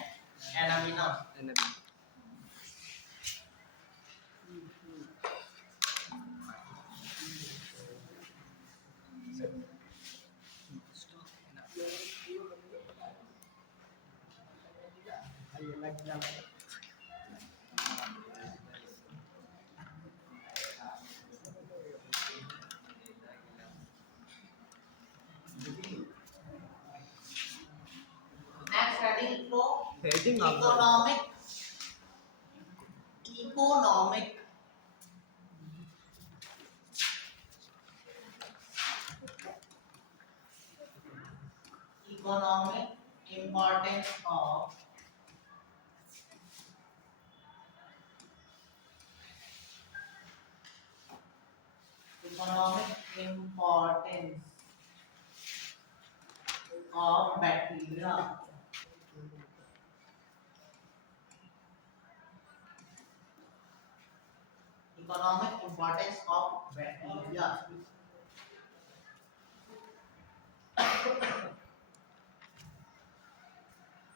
anabina. Next heading pro Heading economic, economic, economic importance of economic importance of bacteria. Economic importance of bacteria.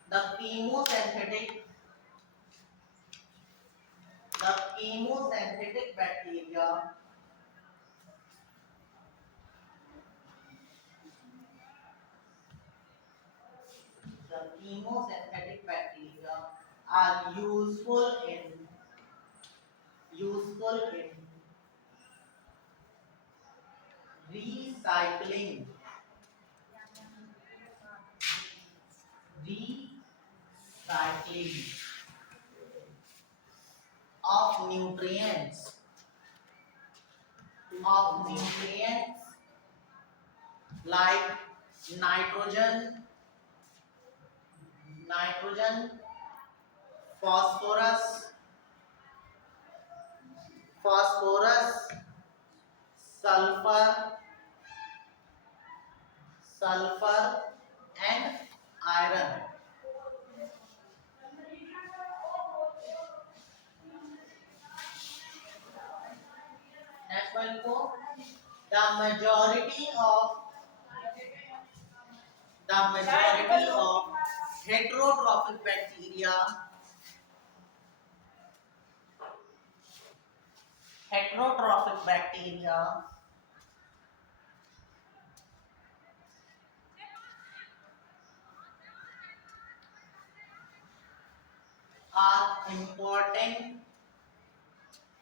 The chemosynthetic, the chemosynthetic bacteria the chemosynthetic bacteria are useful in recycling recycling of nutrients like nitrogen, nitrogen, phosphorus, phosphorus, sulfur, sulfur, and iron. Next one go. The majority of heterotrophic bacteria, heterotrophic bacteria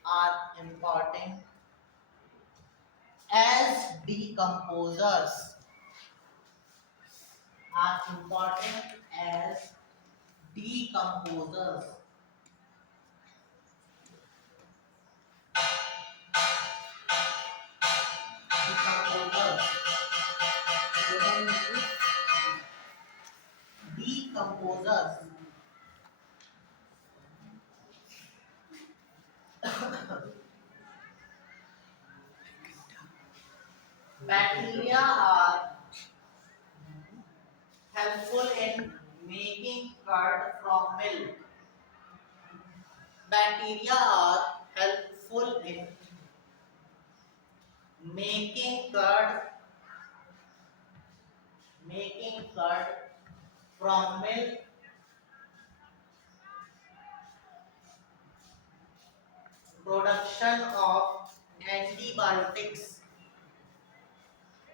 are important as decomposers, are important as decomposers. Decomposers. Decomposers. Bacteria are helpful in making curd from milk. Bacteria are helpful in making curd from milk. Production of antibiotics.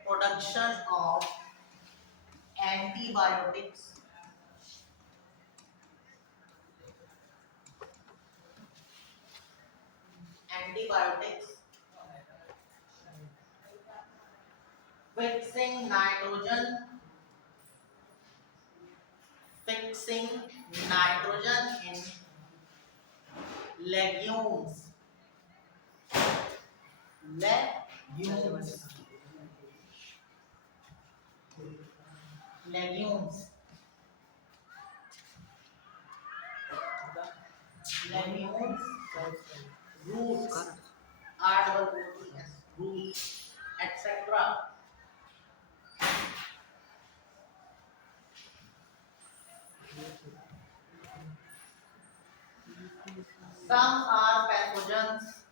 Production of antibiotics. Antibiotics. Fixing nitrogen. Fixing nitrogen in legumes. Legumes. Legumes. Legumes. Roots. R-O-O-T-S. Roots. Some are pathogens.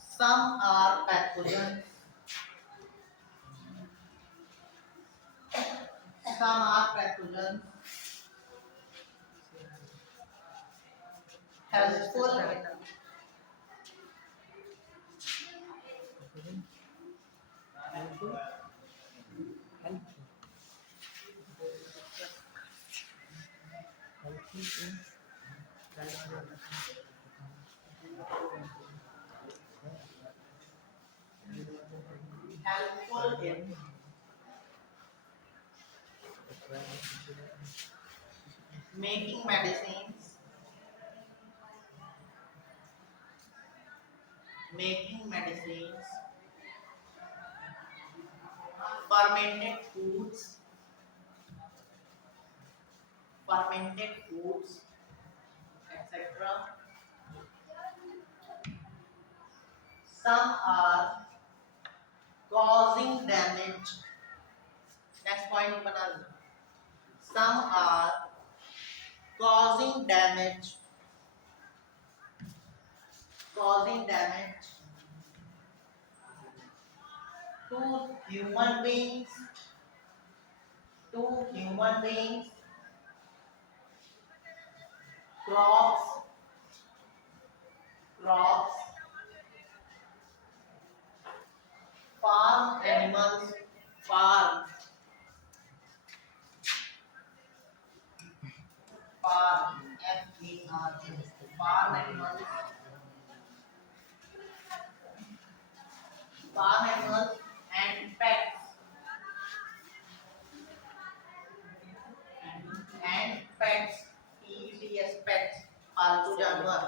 Some are pathogens. Some are pathogens. Helpful. Helpful in making medicines, fermented foods, etc. Some are causing damage. Next point बना लो. Some are causing damage to human beings, crops, farm animals, farm F-E-R, farm animals, and pets, P-E-T-S, pets, पालतू जानवर.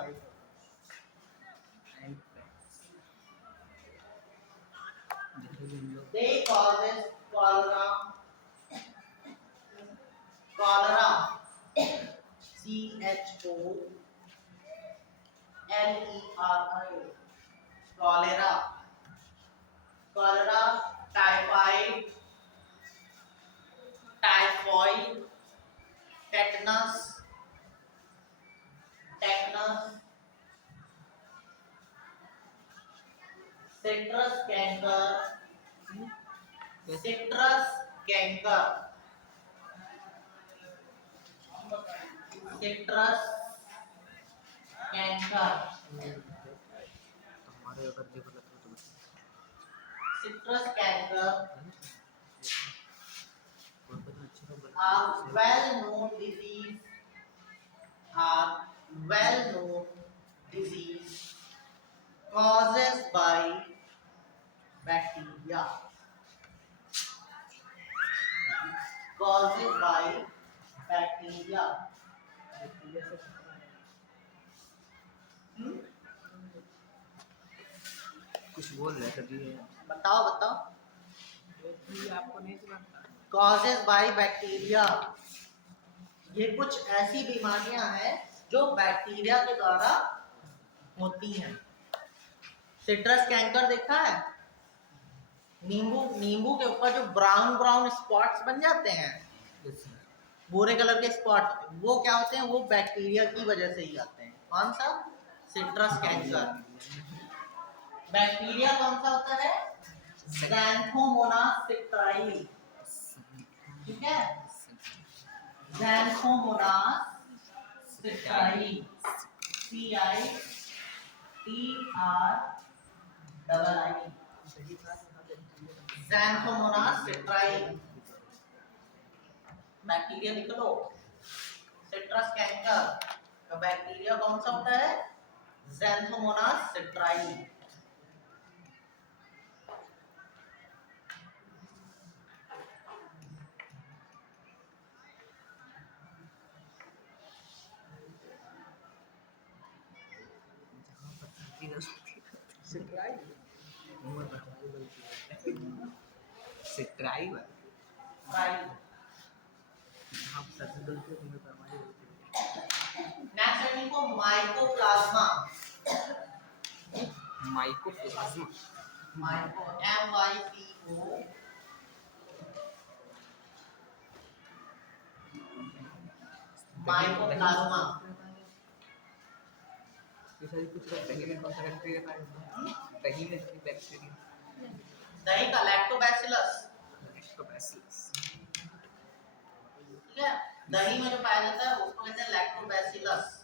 They causes cholera, cholera, typhoid, tetanus, citrus canker, citrus canker are well-known disease causes by bacteria. कुछ बोल रहे थे ये. बताओ आपको नहीं सुना. causes by bacteria. ये कुछ ऐसी बीमारियां हैं जो बैक्टीरिया के द्वारा होती हैं. सिट्रस कैंकर देखा है? नींबू के ऊपर जो ब्राउन स्पॉट्स बन जाते हैं, भूरे कलर के स्पॉट, वो क्या होते हैं? वो बैक्टीरिया की वजह से ही आते हैं. कौन सा? Citrus canker. बैक्टीरिया कौन सा होता है? Xanthomonas citri. ठीक है, Xanthomonas citri, CITRII, Xanthomonas citri. Bacteria लिख लो. सिट्रस कैंकर का बैक्टीरिया कौन सा होता है? Xanthomonas citri. सिट्राई नेक्स्ट है को माइकोप्लाज्मा. माइकोप्लाज्मा. MYCO mycoplasma. ये सारी कुछ लोग दही में कौन सा बैक्टीरिया पाया जाता है? दही में कोई बैक्टीरिया दही का लैक्टोबैसिलस, लैक्टोबैसिलस। ठीक है, दही में जो पाया जाता है उसको कहते हैं लैक्टोबैसिलस।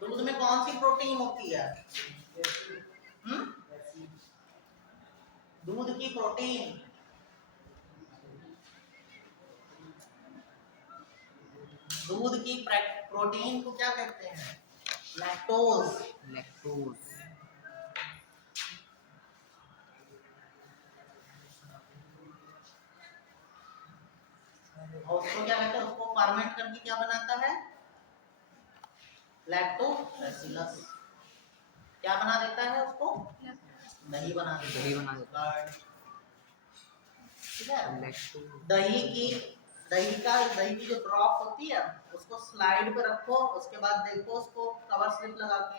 दूध में कौन सी प्रोटीन होती है? दूध की प्रोटीन, दूध की प्रोटीन को क्या कहते हैं? लैक्टोज। लैक्टोज। और उसको क्या कहते हैं? उसको फर्मेंट करके क्या बनाता है? लैक्टोबैसिलस। क्या बना देता है उसको? दही बना देता है। दही बना देता है। ठीक है, लैक्टोज। दही की जो ड्रॉप होती है उसको स्लाइड पे रखो, उसके बाद देखो उसको कवर स्लिप लगा के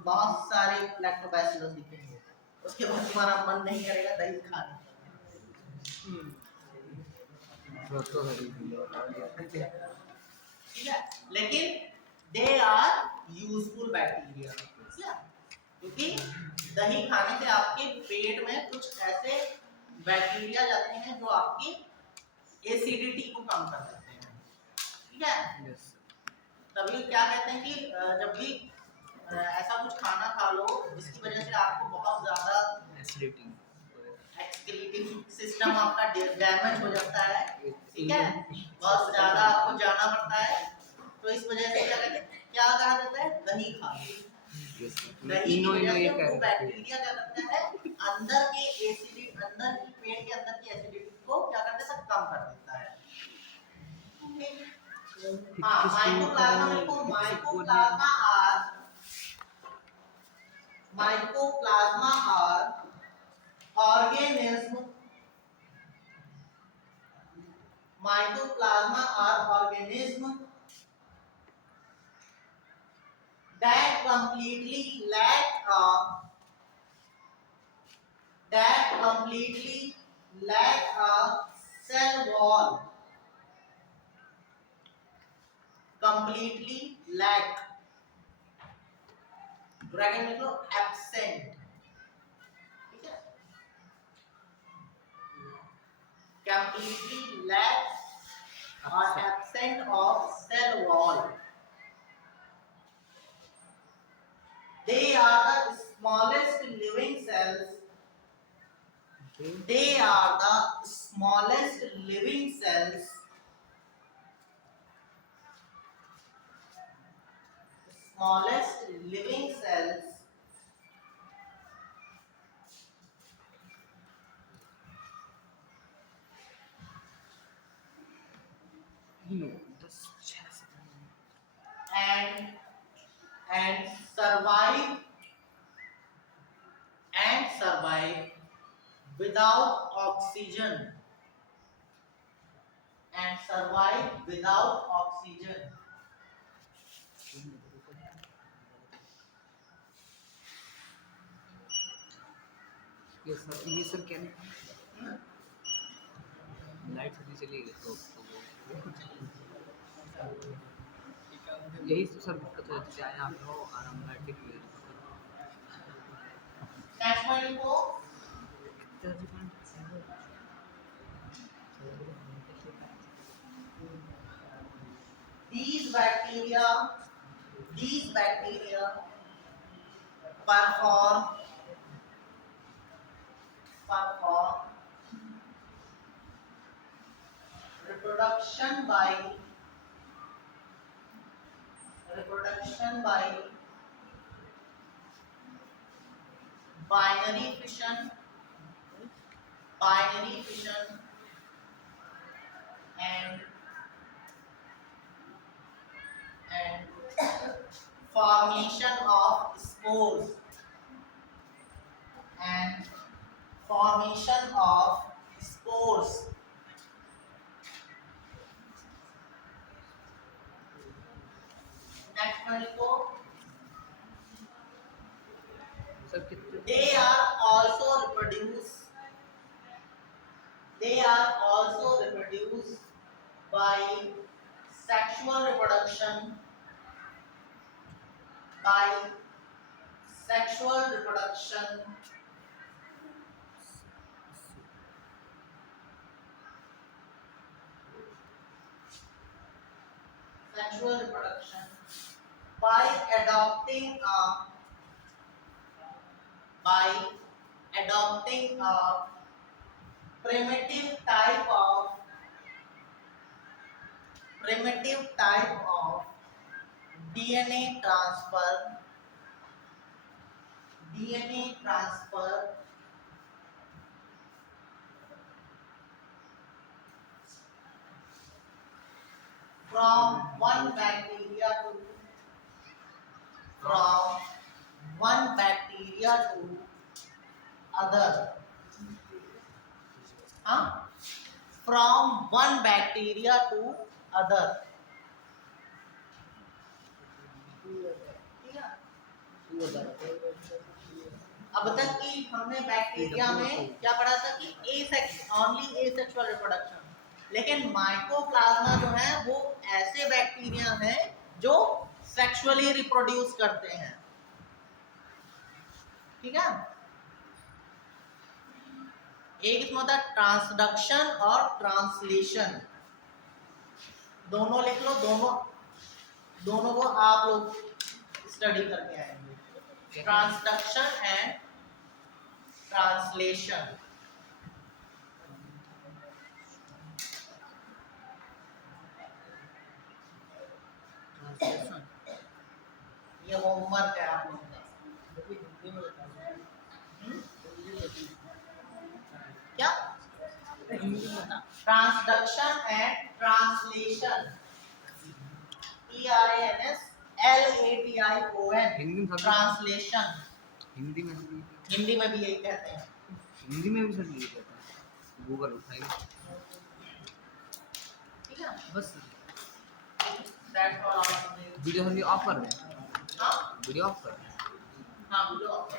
बहुत सारे लैक्टोबैसिलस दिखेंगे, उसके बाद तुम्हारा मन नहीं करेगा दही खाने का। ठीक है, लेकिन दे आर यूजफुल बैक्टीरिया, क्योंकि दही खाने से आपके पेट में कुछ ऐसे बैक्टीरिया जाते हैं जो आपकी एसिडिटी को कम कर देते हैं। ठीक है, तभी क्या कहते हैं कि जब भी ऐसा कुछ खाना खा लो जिसकी वजह से आपको बहुत ज्यादा एसिडिटी, एक्सक्रीटिंग सिस्टम आपका डैमेज हो जाता है, ठीक है, बहुत ज्यादा आपको जाना पड़ता है, तो इस वजह से क्या कहा जाता है? दही खा लो। दही की वजह से वो बैक्टीरिया क्या करता है? अंदर के एसिडिटी, अंदर की पेट के अंदर की एसिडिटी को क्या कर देता है? कम कर देता है। हाँ, माइकोप्लाज्मा में को mycoplasma are organism that completely lack a cell wall, completely lack, bracket में लो absent, ठीक है, completely lack or absent of cell wall. They are the smallest living cells. They are the smallest living cells. Smallest living cells and survive without oxygen, and survive without oxygen. ये sir क्या light चली गई तो यही तो sir दिक्कत हो जाती है। आप लोग आरामदायक Next point को these bacteria perform reproduction by binary fission and formation of spores Next one को सर कितने they are they are also reproduced by sexual reproduction, by sexual reproduction, sexual reproduction, by adopting a primitive type of DNA transfer from one bacteria to other. From one bacteria to other. अब तक की हमने bacteria में क्या पढ़ा था कि only asexual reproduction, लेकिन माइकोप्लाज्मा जो है वो ऐसे बैक्टीरिया हैं जो सेक्सुअली रिप्रोड्यूस करते हैं। ठीक है, एक इसमें होता है ट्रांसडक्शन और ट्रांसलेशन, दोनों लिख लो, दोनों को आप लोग स्टडी करके आएंगे, ट्रांसडक्शन एंड ट्रांसलेशन। ये होमवर्क है आप लोगों का। क्या? Transduction and translation, TRANSLATION, translation. Hindi में भी यही कहते हैं। हिंदी में भी सर यही कहते हैं, गूगल उठाइए। ठीक है, बस दैट्स ऑल। वीडियो ऑफ कर दें। हाँ वीडियो ऑफ कर दें। हाँ वीडियो ऑफ कर।